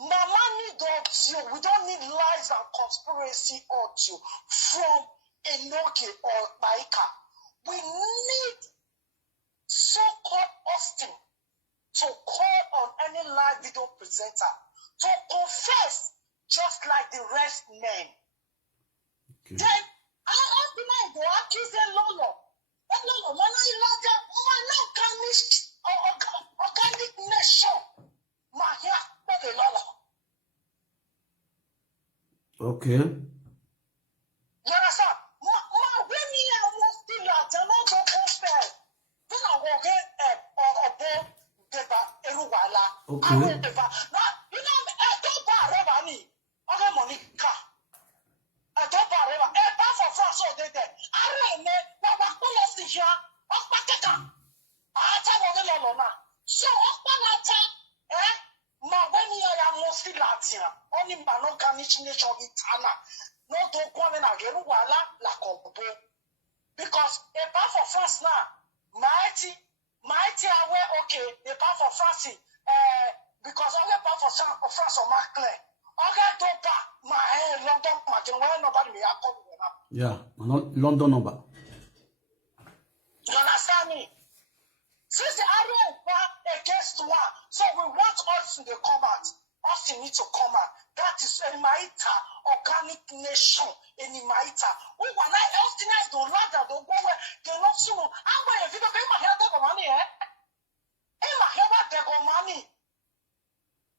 Mama need audio. We don't need lies and conspiracy audio from a Nokia or Baika. We need so-called Austin to call on any live video presenter to confess just like the rest men. Okay. Then I'll be like, go accuse them, Lolo. And Lolo, man, I love that. Organic nation. My hair, but the Lolo. Okay. You understand? When you are still at the not to confess, then I will get okay. Now, you know, I don't buy money. I have money car. I don't buy a bar for France all day. I don't know what I'm going to see here. I'm back at that. I tell you, so, now when you are mostly Latin, only Manoka nation of Itana, no to come in again, la combo. Because a bar for France now, mighty aware, okay, the bar for France. Because I get back for France or Markley. I get to back my London margin where nobody may have come with them. Yeah, not London number. You understand me? Since the area is back against one, so we want us to come out. Us need to come out. That is a Maita organic nation in Maita. We want to Austin to land and go where they not soon. I'm going to pay my head of money, eh? In my head, they go money.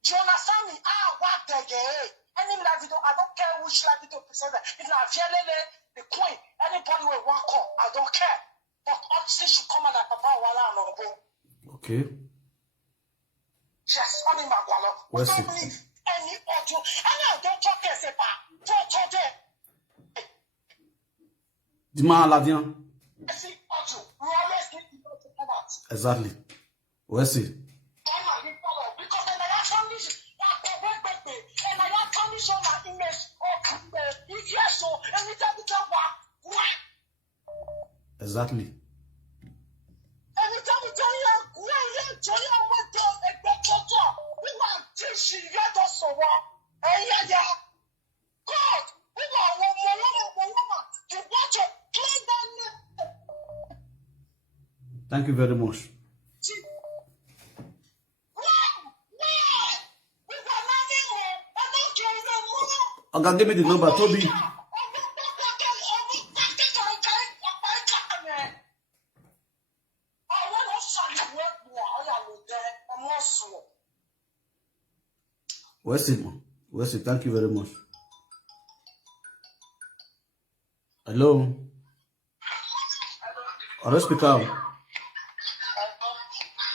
Do you understand me? What they get? Any live video, I don't care which live video present. If not Fielele, the queen, anybody will walk up, I don't care. But Austin should come and Papa Wala and go. Okay. Yes, only my Wala. We don't need any audio. And I don't talk as a bar. Talk there. The man Lavien. See audio. We always need people to come out. Exactly. Where's it? Because then I actually and I actually show my image of if yes, so anytime we talk about exactly. Anytime we tell you, what a better we want to teach you, get us so what? Yeah. God, we want woman to watch it, clean that. Thank you very much. Okay, give me the number, Toby. Where's it, man? Where's it? Thank you very much. Hello? Let's speak out.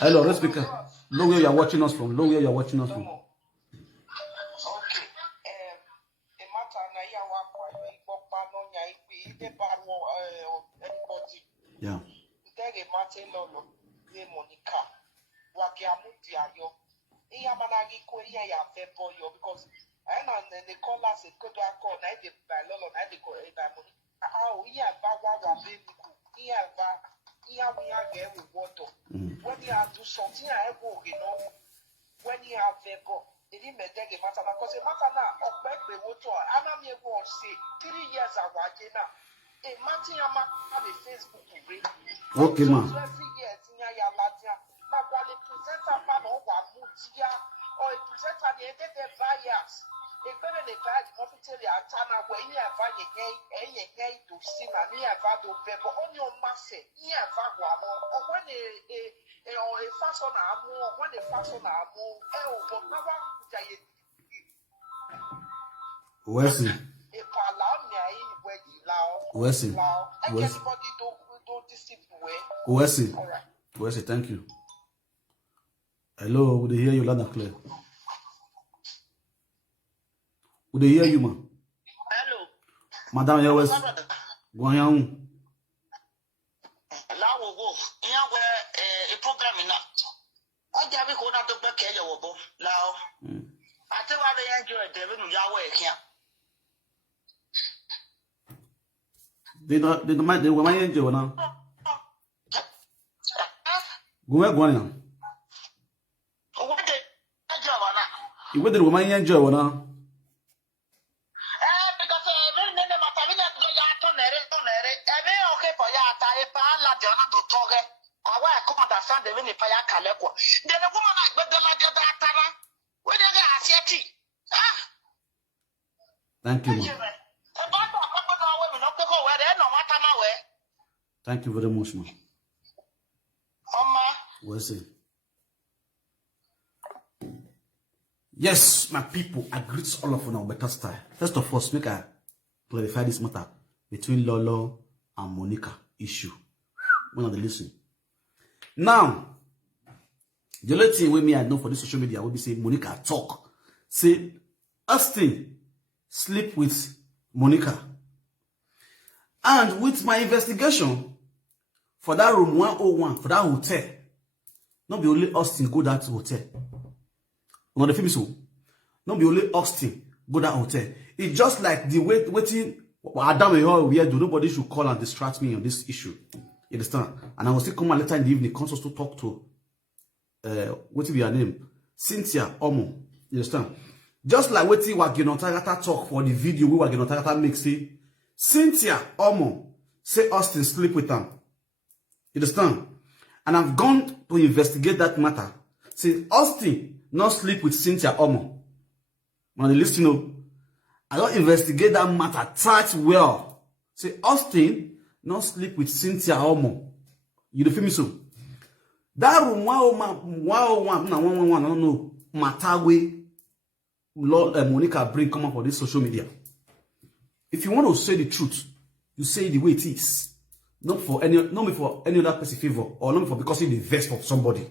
Hello, let's speak out. Know where you're watching us from. Know where you're watching us from. Yeah. Because I know they call us a good call, I did by Lolo, I did go a money. Oh, yeah, Bawa, baby, yeah, we are there with water. When you have to something, I go, you know, when you have a go, it didn't make a matter because a matter now of back the water. I'm not here to say 3 years ago, now. A Martin, I'm a Facebook. Okay, ma. Every year, but while the presenter panel was Mutia or a presenter, they did their bias. A better than bad, officially, a time where you have a to see and you have to paper on your master. You have or when a fashion arm, when a fashion arm, but never. Where's it? Where's it? Where's it? Where's it? Thank you. Hello, would they hear you loud and clear? Would they hear you, ma? Hello. Madam, you're West. Go on. Javi Kona to back here, now. I tell why they enjoy David Yahweh camp. They were my angel now. Go back one. What did I job on that? You went to my angel now. Because okay for Yata, if I like to talk it, I come understand the mini Paya Kaleko. Then a woman like the Latana, where they are Asiati. Thank you, man. Thank you very much, man. We'll see. Yes, my people, I greet all of you now better style. First of all, make I clarify this matter between Lolo and Monica issue. One of the listen. Now, the only thing with me I know for this social media will be say Monica talk. Say Austin sleep with Monica. And with my investigation for that room 101, for that hotel, not be only Austin go that hotel. Not the film so. Not be only Austin go that hotel. It's just like the waiting Adam and all we do. Nobody should call and distract me on this issue. You understand? And I will still come later in the evening, consult to talk to what will be her name? Cynthia Omo. You understand? Just like what Wagenotagata talk for the video we Wagenotagata make say Cynthia Omo say Austin sleep with them. You understand? And I've gone to investigate that matter. Say Austin not sleep with Cynthia Omo. When you listen up, I don't investigate that matter right well. Say Austin not sleep with Cynthia Omo. You the feel me so? That room 101 no matter way Lord Monica bring come up for this social media. If you want to say the truth, you say the way it is. Not for any other person favor, or not for because it's the vest of somebody.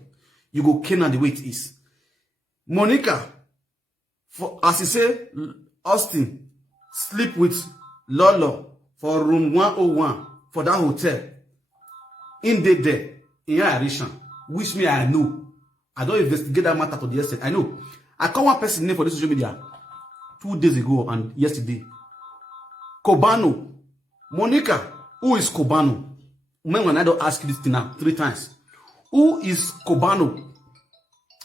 You go Canaan the way it is. Monica, for as you say, Austin sleep with Lolo for room 101 for that hotel. In the day, in your addition, which me I know. I don't investigate that matter to the extent. I know. I call one person name for this social media 2 days ago and yesterday. Cobano. Monica, who is Cobano? When I don't ask you this thing now 3 times. Who is Cobano?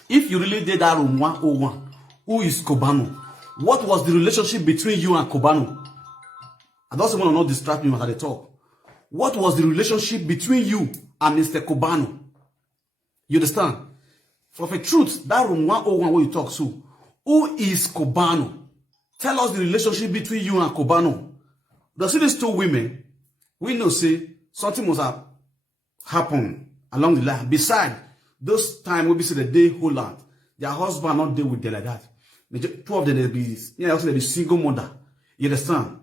If you really did that room 101, who is Cobano? What was the relationship between you and Cobano? I don't want to not distract me as I talk. What was the relationship between you and Mr. Cobano? You understand? For the truth, that room 101 where you talk to, who is Cobano? Tell us the relationship between you and Cobano. You see these 2 women, we know say something must have happened along the line. Besides, those time we be say the day Holland, their husband not deal with them like that. 2 of them they be, also they be single mother. You understand?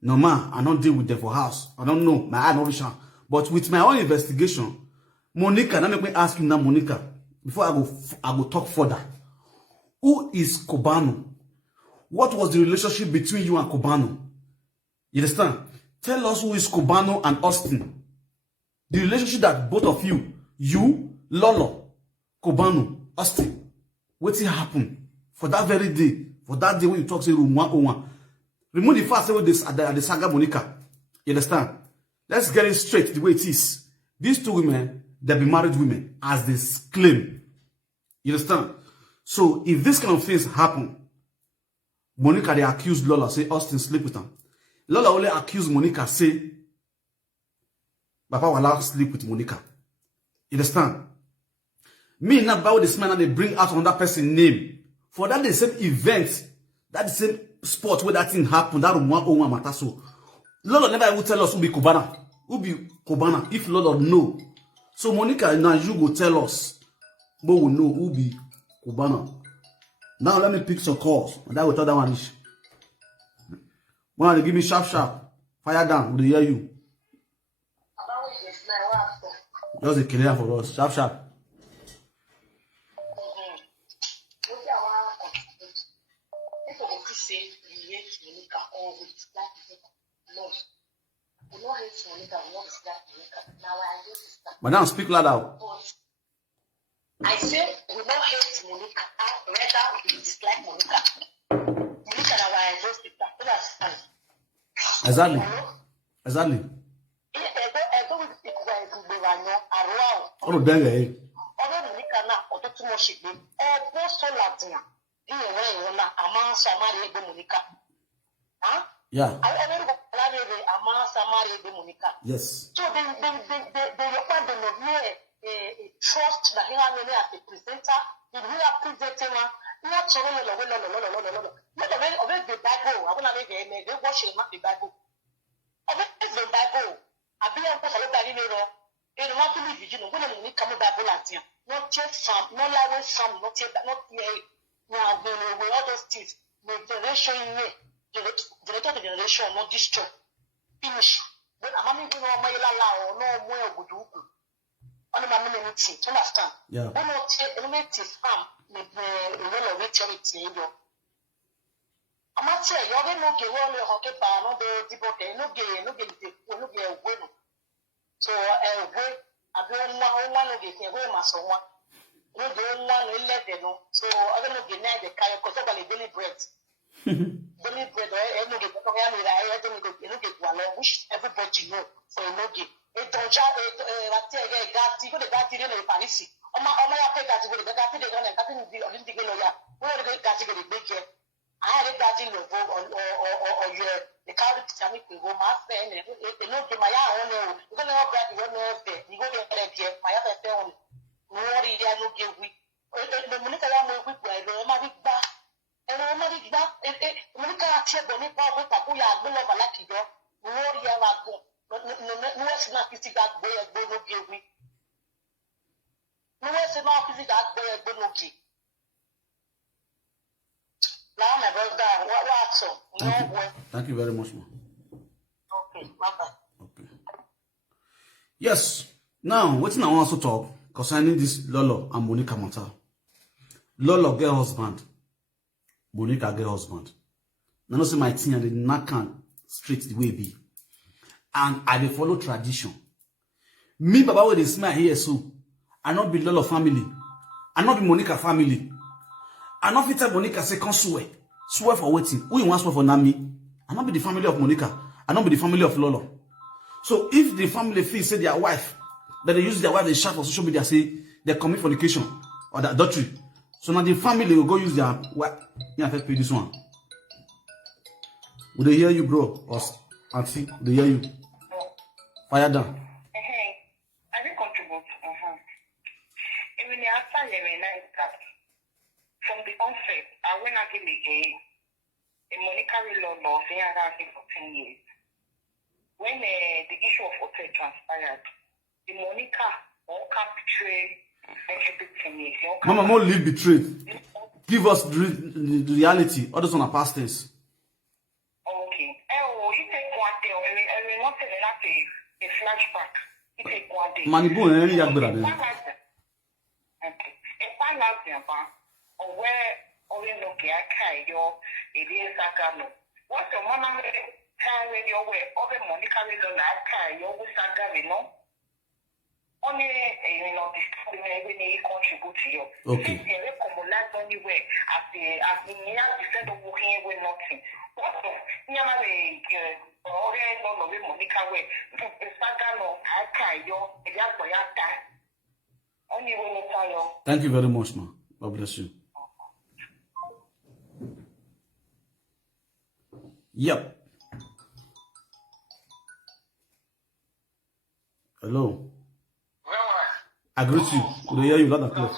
No man, I don't deal with them for house. I don't know, my eye no vision. But with my own investigation, Monica, now make me ask you now, Monica, before I go talk further. Who is Cobano? What was the relationship between you and Cobano? You understand? Tell us who is Cobano and Austin. The relationship that both of you, Lolo, Cobano, Austin, what happened for that very day, for that day when you talk say room 101. Remove the fact with this at the saga Monica. You understand? Let's get it straight the way it is. These 2 women, they be married women, as they claim. You understand? So if this kind of things happen, Monica they accuse Lola, say Austin sleep with them. Lola only accuse Monica, say Papa will allow sleep with Monica. You understand? Me now about this man and they bring out another person's name. For that the same event, that the same spot where that thing happened, that room 101 matter so. Lola never will tell us who be Cobana. Who be Cobana if Lola know. So Monica, now you go tell us. But we know who be Cobana. Now let me pick some calls. And that will tell that one is. When they give me sharp. Fire down, we hear you. Just a clear for us. Sharp. But now speak loud out. I say we don't hate Monica, rather we dislike Monica. Monica na our those people. Exactly. Exactly. Oh, there you yeah. Yes. So they trust that he has as a presenter. He will present him. He has to the Bible. I want to make a watch the Bible. The Bible. I be able to follow that in the not to leave you know when you come Bible at you. Not yet some, not like some, not yet, not yet. Now we all those things. The generation generator to generation, not destroy. Finish. But I'm not even on my law or no more good. On my community, to understand. Yeah. We not take eliminate farm with the level of charity. I'm not saying you're going to get all your hockey bar, no depot, no get win. So, I don't want to get away my son. No, don't want to let them know. So, I don't know the night the car because of the daily bread. Daily bread, I don't get I don't get one, which everybody know for a no get. It don't chat a gas, you go to that in Paris. On my pay that you go to the gas, they're going to cut in the lawyer. Where are the gas to get a big year? I had a gas in your vote or your the car to tell me to go my friend and no to my own. You're going to have that you know there. You go there, my other family. No worry, I don't give weak. The minute I am with my romantic back. And romantic back, when you can't check on it, probably Papuya, I will never like you. No worry, I will go. No, it's not physical that boy, I will not give me. No, it's not physical that boy, I will not give. Now, my brother, what's so? Thank you very much, ma. Okay, bye-bye. Okay. Yes. Now, what I want to talk concerning this Lolo and Monica matter. Lolo get husband. Monica get husband. Now, I see my thing and the Nakan straight the way it be. And I dey follow tradition. Me, Baba, with the smile here, so I not be Lolo family. I not be Monica family. I not fit tell Monica say come swear. Swear for waiting. Who you want swear for Nami? I not be the family of Monica. I not be the family of Lolo. So if the family feel say their wife, that they use their wife, they shout for social media, say they commit fornication or the adultery. So now the family will go use their wife. Yeah, I pay this one. Will they hear you, bro? Or auntie, will they hear you? Fire down. I will contribute. Even after from the onset, I went again a Monica law for 10 years. When the issue of hotel transpired, the Monica all betrayed Mama, more live betrayed. Give us the reality. Others on our past tense. Okay. Oh, he take one day. I will not say that a flashback. He take one day. Manibu, any young brother. Okay. If I love them, or where or in the Kai, your it is Sagano. What's your mama carry your way? Over Monica will not carry your Sagano, no? Only every day contribute to you. Okay. Since you come anywhere as the near percent of working with nothing. What of Yamare or Monica way? Sagano, I carry your Yaka. Only when you tell you. Thank you very much, ma. God bless you. Yep. Hello. I greet you. Could I hear you loud and clear?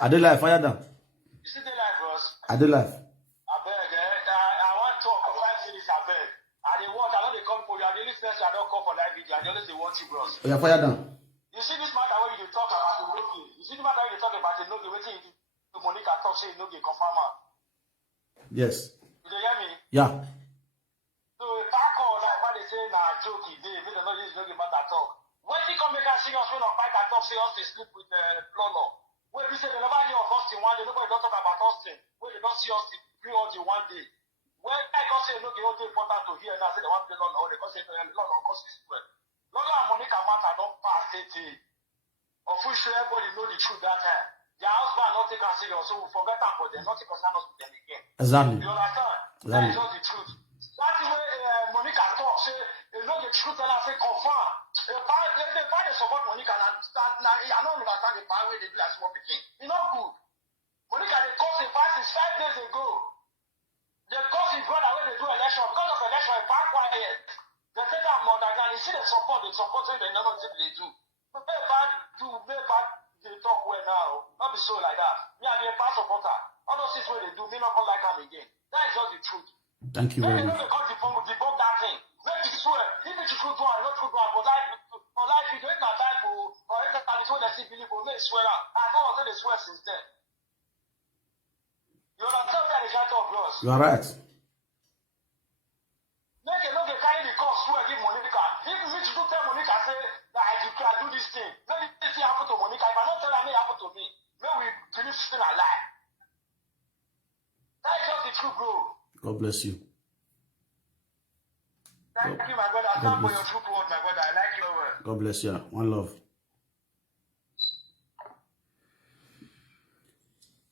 I did live. Fire down. You see the life, bros? I did live. I beg, I want to talk 5 minutes, I beg. I didn't want, I know they come for you. I didn't listen, I don't come for live video. I just want you, bros. Oh, yeah, fire down. You see this matter where you talk about the Nogi. You see the matter where you talk about the Nogi. Waiting to Monica talk, say Nogi confirm her. Yes. You hear me? Yeah. So if I call like what they say now joke they make them not use Nogi matter talk. When they come make a serious when of fight and talk say us they sleep with Lolo. When we say they never hear of Austin one day, nobody don't talk about Austin. When they don't see Austin play all the one day. When I can say Nogi all important to hear now say they want to play Lolo, they can say Lolo cause it's well. Lolo and Monica matter don't pass it. Officially, everybody know the truth that time. Their husband not take us serious, so we forget that for them, not take us with them again. Exactly. You understand? That is not the truth. That's the way Monica talk, say, you know the truth, and I say, confirm. They find the support Monica, and I don't understand the power they do as small picking. It's not good. Monica, they caused the fight since 5 days ago. They caused his brother when they do election. Because of election, they back quiet. They say that mother, and you see the support, so they never think they do. But they talk well now. Not be so like that. Me, I be a past supporter. All those things where they do, me not come like them again. That is just the truth. Thank you very much. Because debunk that thing. Make it swear. If it's true one, not true one, for life, you don't have time for every time it's when they see people, make swear out. I don't want to say they swear since then. You understand that is right of yours. You are right. Make it not get carry the cost swear give Monica. If you need to tell Monica, say that I do this thing. Let this thing happen to Monica. If I don't tell her, it happen to me. Then we finish still alive. That is just the truth, bro. God bless you. Thank you, my brother. Thank you for your truth word, my brother. I like your word. God bless you. One love.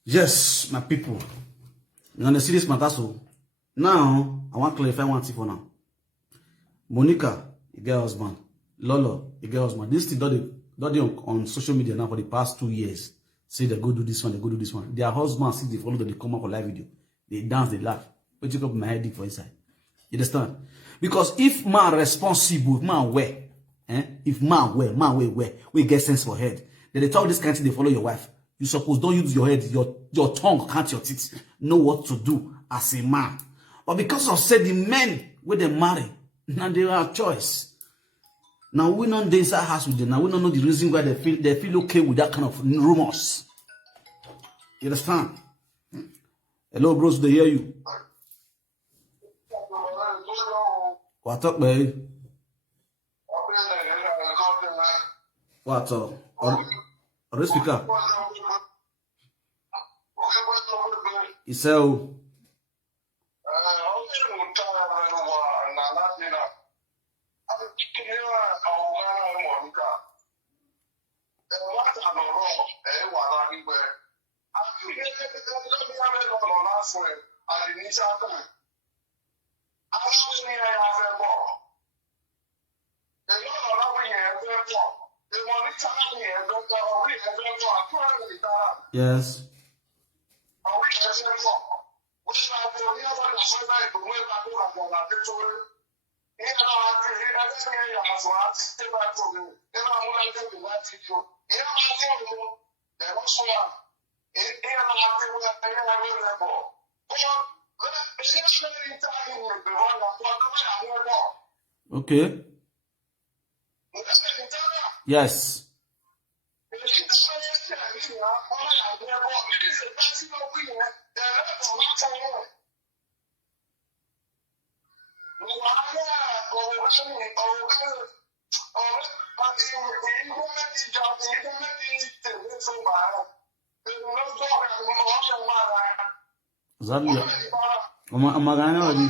Yes, my people. You know the serious matter, so now I want to clarify one thing for now. Monica, a girl husband. Lolo, a girl husband. This thing don't on social media now for the past 2 years. Say they go do this one, they go do this one. Their husbands, see they follow them, they come up for live video. They dance, they laugh. But you up my head for inside. You understand? Because if man responsible, if man wear, if man wear, we get sense for head. Then they talk this kind of thing, they follow your wife. You suppose don't use your head, your tongue, count your teeth, know what to do as a man. But because of said the men when they marry, now they have choice. Now we don't inside house with them. Now we don't know the reason why they feel okay with that kind of rumors. You understand? Hello, bros, they hear you. What up, babe? What up? On the speaker. Isel. Yes. Okay. Yes. Zabia. Amagana wadi.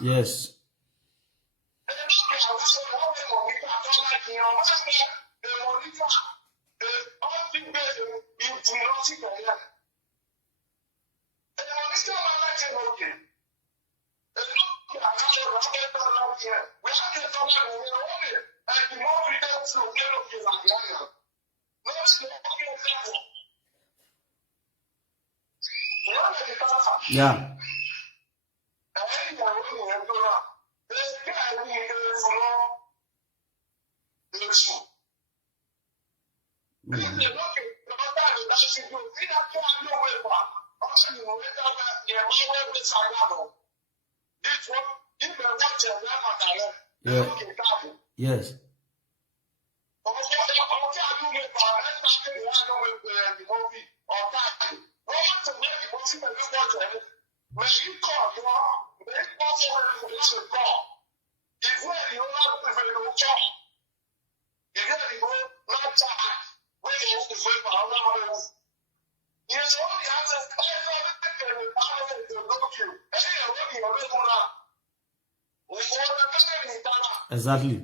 Yes. Yeah. Yeah. Yes. Mais il compte, moi, mais il pense que le corps. Il voit, il aura trouvé le corps. Il vient du mot, l'autre, oui, il veut parler avec vous. Il y a un homme qui a dit, le parler de l'autre. Et il y a un homme qui a dit, on a fait une état. Exactly.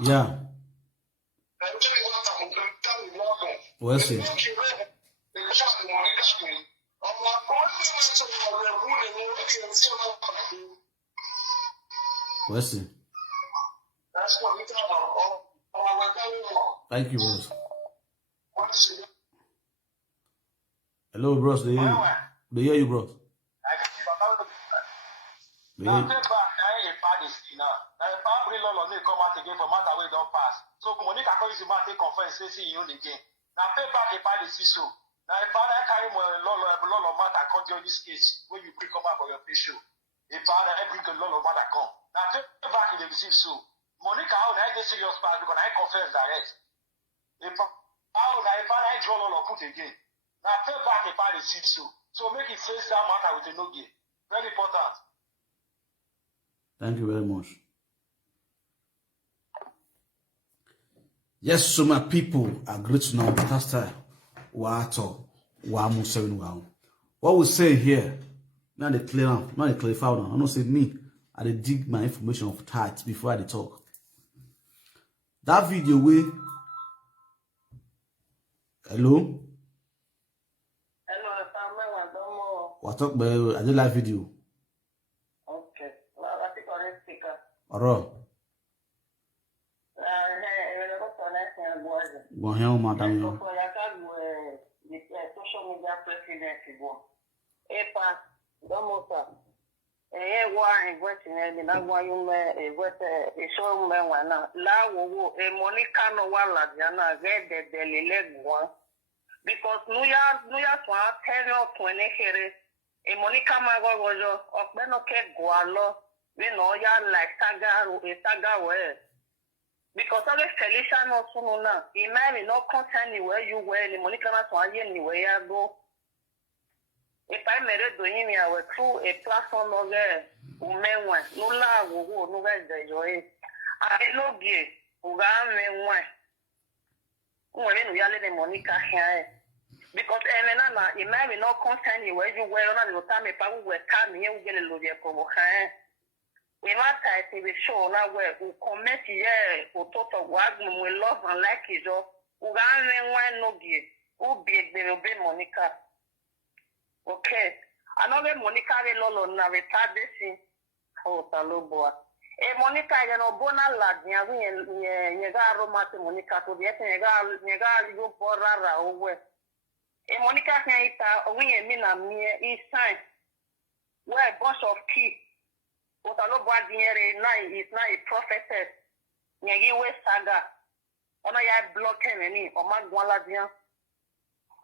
Yeah. Well, see. Well, see. Thank you, bros. Hello, bros. They hear you. They hear you, bros. They hear you. So Monica calls him out, take conference, say, see you again. Now, pay back the party, see so. Now, if I carry my lot of matter, come to this case, when you bring come back for your fish show. If I bring a lot of matter, come. Now, pay back in the receive so. Monica, how I get serious part because I confess direct. If I draw all of put again. Now, pay back the party, see so. So, make it face that matter with a no game. Very important. Thank you very much. Yes, so my people are great to know Pastor Wato Wamu 7 wow. What we say here, now they clear out, now they clarify now. I don't say me, I they dig my information of tight before I talk. That video way. Hello? What talk about I did live video. Okay. Well, I think on speaker. Alright. Go here, madam. Social media president go. Epa, domosa. Wa investment na gwa you me show me wana. La wo Monica no wala jana get the lele gwa. Because nuya twa tenyo twene here. Monica magojo okbeno ke gwa lo. We know ya like saga we. Because of the Felicia no sununa, it may not concern where you were, the Monica Nasway anywhere you go. If I made it doing me, I will through a platform of women one, no love, no guys enjoy. I know gay, who got me one. When we are letting Monica here. Because it may not concern you where you were on the time if I will come here, we get a little bit. We must have a show now where we comment here for total work we love and like it all. We got no give. Who be a Monica? Okay. Another Monica lolo na retard this. Oh, Taloboa. Monica, you know, bona lad, you got romantic Monica to the Nega, you for Rara over. Monica can eat we mean a mere east sign. Where a bunch of kids. What I love what is not a prophetess. Nyagiwe saga. Ona ya block any or magwala dia.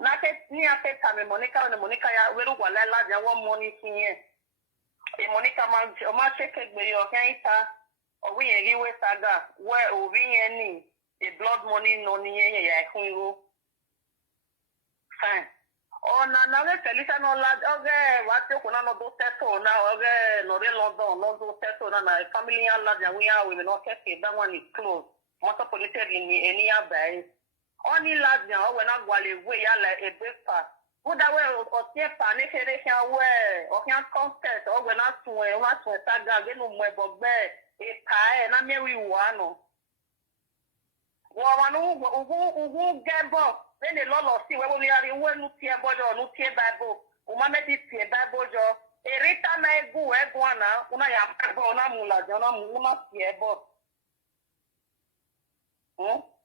Nate ni ate time Monica and Monica ya weru wala dia one money here. Monica man o ma check me your kaita or we nyagiwe saga where obi any a blood money no ni ya kungo. Fine. Oh, na Felicia no lad. Okay, what you can no do settle now. Okay, no real London, no do settle na family and lad. We will not take it. That one is closed. Motor police in any other. Only lad now when I go away, I like a breakfast. Who that way or see panic here where or can contest or when I to saga get no more but a pie and I may we want. Who get both. Then the Lord see where we are in one nuclear body or nuclear Bible. Umame this Bible jo. Erita na egu egwana. Una ya Bible na mula jona muna siebo.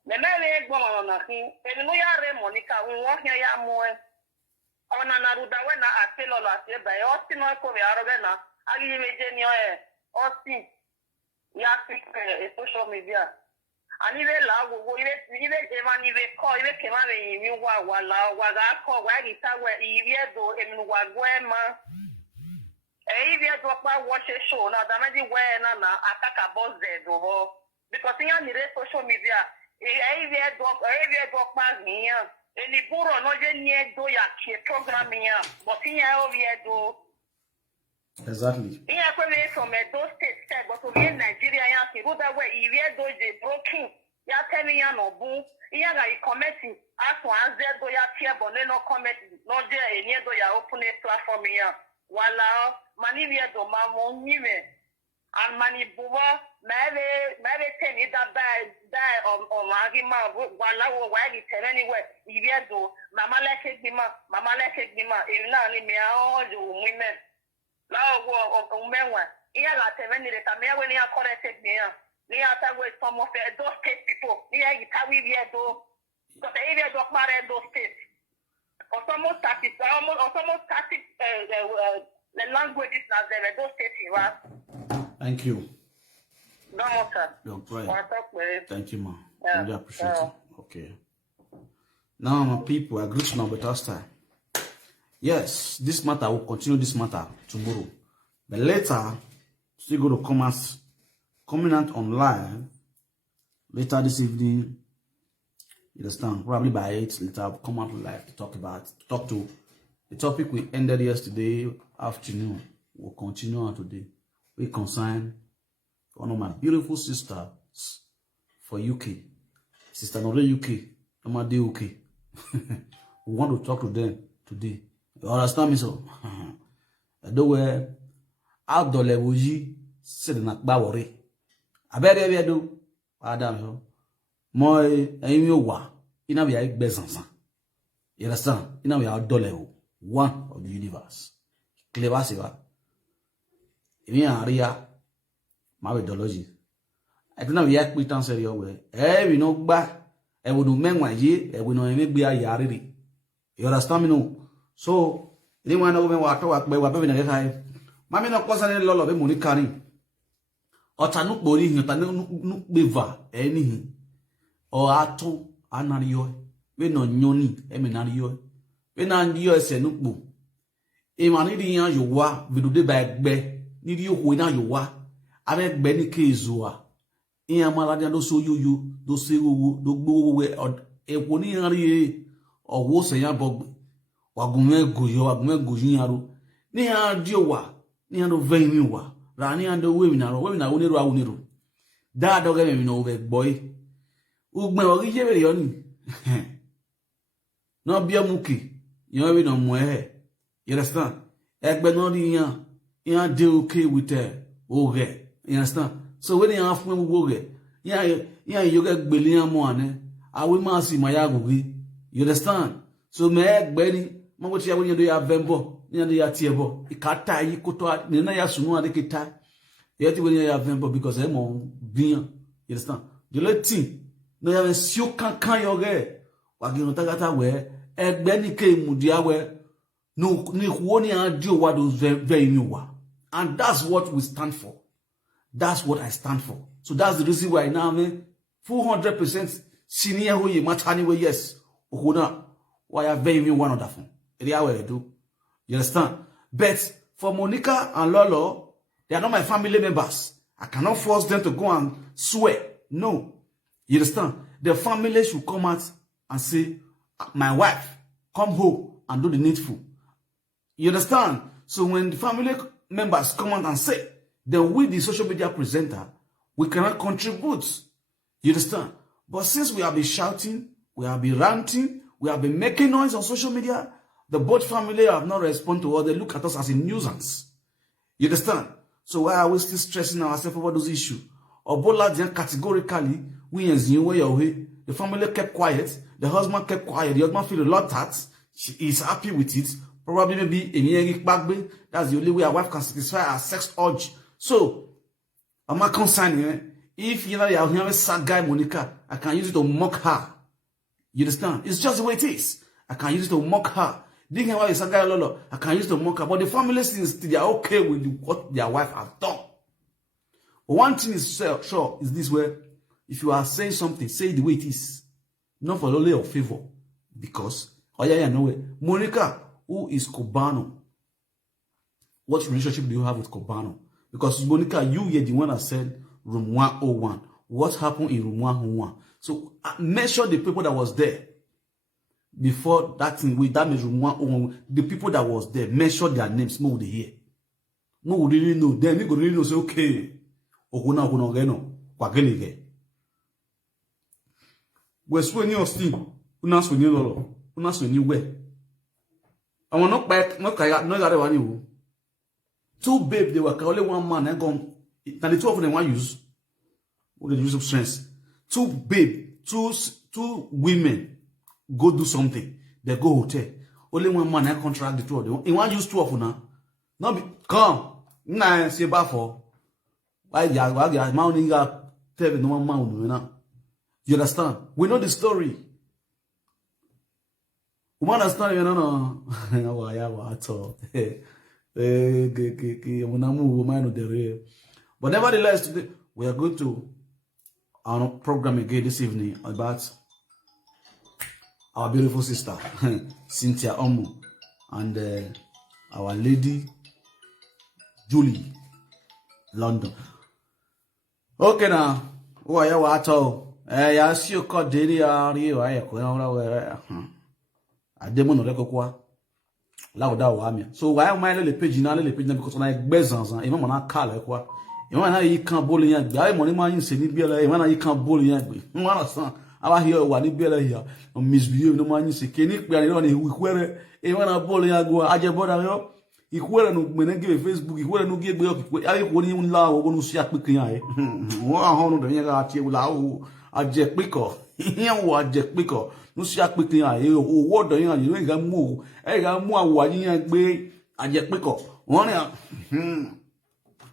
The mere egwana na hi. Enu ya re Monica. Unwonya ya mwe. Ona na ruda we na aselo la sieba. Osi no eko we aroge na. Agi meje ni oe. Osi. Ya social media. Anive la wo ive ema nive ko ive kema me mi wa la wa ga ko wa gi ta we ive do emu wa gwema ive do pa watch show na da meji we na ataka boss de do ho because in your social media ive do pa niyan eni buro no je ni do ya ki program yan but in ya ive do exactly. Yeah, from those states, but to be in Nigeria, yeah, the road that way, if you do the broken, yeah, tell me, yeah, no boo, yeah, like commenting, as to answer, do ya care, but no comment, no, there, and yet, do ya open a platform, yeah, while money, we do my own, and money, booba, maybe 10 is that die on argument, while I will wag it anyway, if you do, Mama like it, Mama like it, if not, me all the women. La wo umenwa iya la temeni de tamia we ni corrected me ya ni ata we some of those state people ni ya itawi we do so the area do mare those state almost 30 the languages as those states right. Thank you. No sir. You're right. Thank you, ma. Yeah. Really appreciate it. Okay. Now, my people, I greet you now better style. Yes, this matter will continue this matter tomorrow. But later, still going to coming out online later this evening. You understand? Probably by 8 later, I'll come out live to talk to the topic we ended yesterday afternoon. We'll continue on today. We concern one of my beautiful sisters for UK. Sister not UK, not the UK. We want to talk to them today. You understand me so? Where out the level G sitting at Bowery. I bet ever do. Adam so. Moi aim you wa. In a way business. You understand? In a way outdoor level. One of the universe. Clever siva. In area my methodology. I don't know yet we answer your way. We know back. I would do men one year, we know maybe a yarri. You understand me no? So, anyone over water work by what women have. Mammy no cause any law of a money carrying. Or Tanuk body, Tanuk beaver, anything. Or Ato, Anario, we no nyoni, Eminario. We not US and Nukbu. A manidi you wa, we do the bag be, need you who now you wa. I make Benny Kizua. In a maladia do so you, do see who do go away or a pony or was a young bog. Wagume guji yaro ni ha diowa ni ha no vemi wa ra ni ando we na uniru da do ge me no be boy ugbe o gije be yoni no bia muki yan we no mo you understand egbe no di yan dey okay with oge you understand so when you have me oge yan you get gbele yan mo ane awe ma si ma ya gugi you understand so me egbe ni Mango chia wenye do ya vembo, wenye do ya tiebo. Ikata yi kutoa, nina ya sunu ade kita. Yeti wenye ya vembo because emo bien. You understand? The little thing, no ya ven siyo kan yoge. Wagi notagata we, egbe ni ke mudia we, no ni huoni ya dio wado very new wa. And that's what we stand for. That's what I stand for. So that's the reason why now me, 400% senior who ye matani we yes. Uhuna, why are very one of that phone. Do. You understand? But for Monica and Lolo, they are not my family members. I cannot force them to go and swear. No. You understand? The family should come out and say, my wife, come home and do the needful. You understand? So when the family members come out and say, then we, the social media presenter, we cannot contribute. You understand? But since we have been shouting, we have been ranting, we have been making noise on social media, the both family have not responded to us. They look at us as a nuisance. You understand? So why are we still stressing ourselves over those issues? Obola categorically, we the family kept quiet. The husband kept quiet. The husband feel a lot that she is happy with it. Probably maybe that's the only way a wife can satisfy her sex urge. So, I'm not concerned. If you know you have a sad guy, Monica, I can use it to mock her. You understand? It's just the way it is. I can use it to mock her. I can use to mock her, but the family since they are okay with what their wife has done. But one thing is sure is this way: If you are saying something, say it the way it is. Not for only your favor. Because, oh yeah, no way. Monica, who is Cubano? What relationship do you have with Cubano? Because Monica, you are the one that said room 101. What happened in room 101? So mention the people that was there. Before that thing, that means room 101. The people that was there, mention their names. More would they hear. More would really know. Then we could really know, say, okay. Okuna geno. Kwagenige. We're swinging your steam. Una swinging lolo. Una swinging way. I want not back, no got one. Two babe, they were only one man and gone. And the two of them want use. What they use of strength. Two babe, two women go do something. They go hotel. Only one man and contract the two of them. He want use two of them now. Not be come. Nah, say bad for. Why mounting up tell no one mountain now. You understand? We know the story. We understand, you know. But nevertheless, today we are going to our program again this evening about our beautiful sister Cynthia Omu and our lady Julie London. Okay now, why you at all? I see you called daily you I demon no rekokwa. Lauda wa so why am I le page na because na gbezanzan e mo na kala kwa e mo na yi kan bolu yan gbe ai mo ni ma yin se ni biela e mo na yi kan bolu yan gbe mo na san awa here wa ni biela here no misbehave no ma yin se ke ni pe ani ni ikwere e mo na bolu yan go aje boda yo ikwere no gbe na give Facebook ikwere no give gbe ai ko ni nla wo no si apikin yan e wo ahun no de yan ga ti e la o aje piko yan wo aje piko no si apikin yan e o wodo yan ni ga mu awo yin gbe aje piko won ni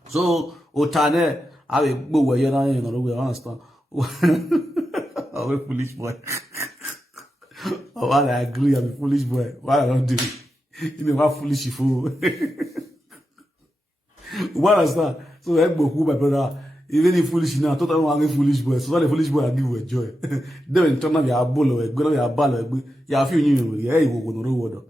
so otane awe gbowo ye na yin no we understand awe foolish boy I agree I'm a foolish boy why I don't do it you know what foolish fool what understand so egboku my brother even if foolish now total one foolish boy so the foolish boy I give you joy then turn na ya bolo egbe na ya balo egbe ya fi yin ri e iwo no rowodo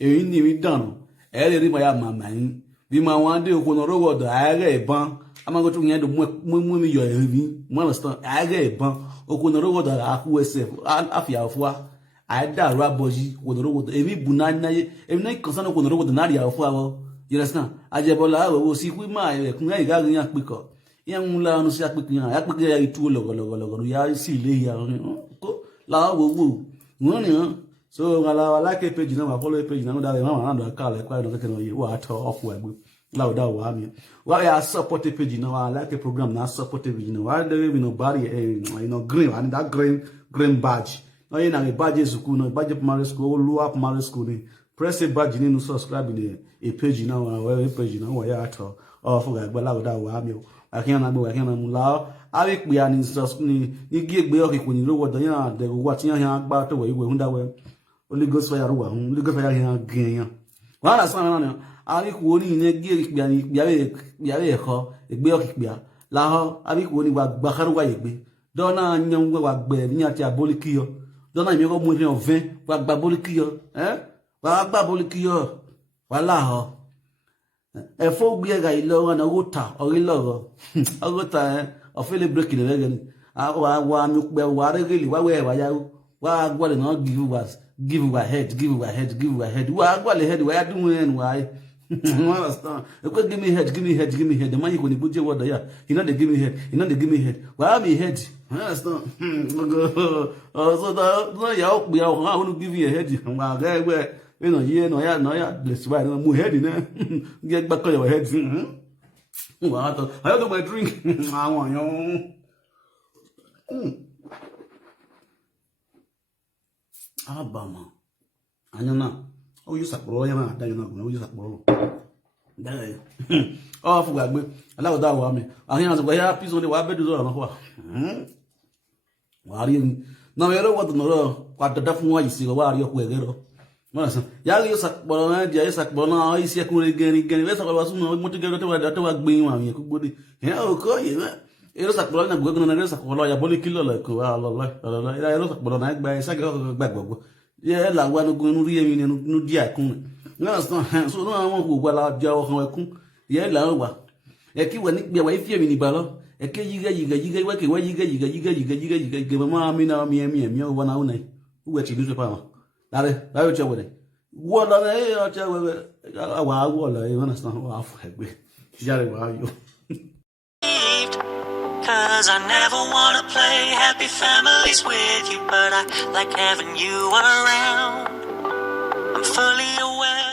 èyí ni mi dànù ẹ lè rí maya màmá yín bí ma wọn dé okun ọ̀rọ̀ wọ̀dọ̀ ààrẹ ìbọn amago tó yẹn do mú mi yọ ẹ̀rí mo understand ààrẹ ìbọn okun ọ̀rọ̀ wọ̀dọ̀ àkú SF àfìyàwó àìdàrú abọ́jí okun ọ̀rọ̀ wọ̀dọ̀ èmi bù náà náyé èmi náà kàn sánà okun ọ̀rọ̀ wọ̀dọ̀ náà rí àwọ̀ fún àwọ̀ you understand àjẹbọlá àwọ̀ sí pé máa ẹ̀kún ẹ̀gá rí yàn pìkọ̀ yẹn ń la ọ̀nà sí apìkìyàn àpìkìyàn yà ìtú lọ̀gọ̀lọ̀gọ̀lọ̀gọ̀ yà sí ilé ìyà làwọn gbogbo wọn nìyàn. So I like a page now, I follow a page now that I don't call it quite don't you what off web. Loud out me. Well, I support a page now, I like a program now, support a page now. Why there be nobody green and that green badge. No, you know a badge is school, no badge primary school, low up primary school. Press a badge in subscribe in a page now, a page now, where at all. Oh, for but loud out me. I can't allow. I think we are in sustain. You give me okay when you know what they are, they will watch you about the way we went away. Holy Ghost fire ruwa Holy Ghost fire yan gan wala san na ari ko ni ne gi biawe ko egbe okipia la ho ari ko ni wa gba karuwa egbe dona nyan wa gbe ni ati abolikiyo dona mi ko mu ni 20 wa gba bolikiyo wa gba bolikiyo wala ho e fo gbe ga ilo na wota ori loro ogota o fele break le gani wa mi pe wa regeli wa we wa ya wa gwa le no give you a head. Why go ahead? Why are doing why? Understand? Give me head. The man you can put your word there. You know they give me head. Why am I head? Understand? So no ya we are want to give you a head. Where no ya let's why no mu head na. Get back on your head. What? I do my drink. I want you. Abama anyana o yu saporo yana adayona gun o yu saporo dai o fu gbagbe alawo da wa mi ahin aso ya piso le wa bedu so na kwa wa ri ni na me ro wa no ro kwa dada fun wa yisi wa ri oku egero mo so ya ri saporo na dia saporo na o isi ekun re geri we saporo wa sun mo ti gero to wa gbe yin wa yen ku gbode o ko ye ero sakpolo na gwe na ero sakpolo ya boli kilo la ko ala la ero sakpolo na gba isa gba gbogbo ye la wa no gun ri emi nu di akun na so no awon ko gba la ja o kan ekun ye la wa e ki we ni gbe wa ifi emi ni ba lo e ke yiga we ke we yiga ma mi na mi o wa na una we ti newspaper ma dare la yo che we wo la e o che we wa wo la e understand wa fu egbe jare wa yo. Cause I never wanna play happy families with you, but I like having you around. I'm fully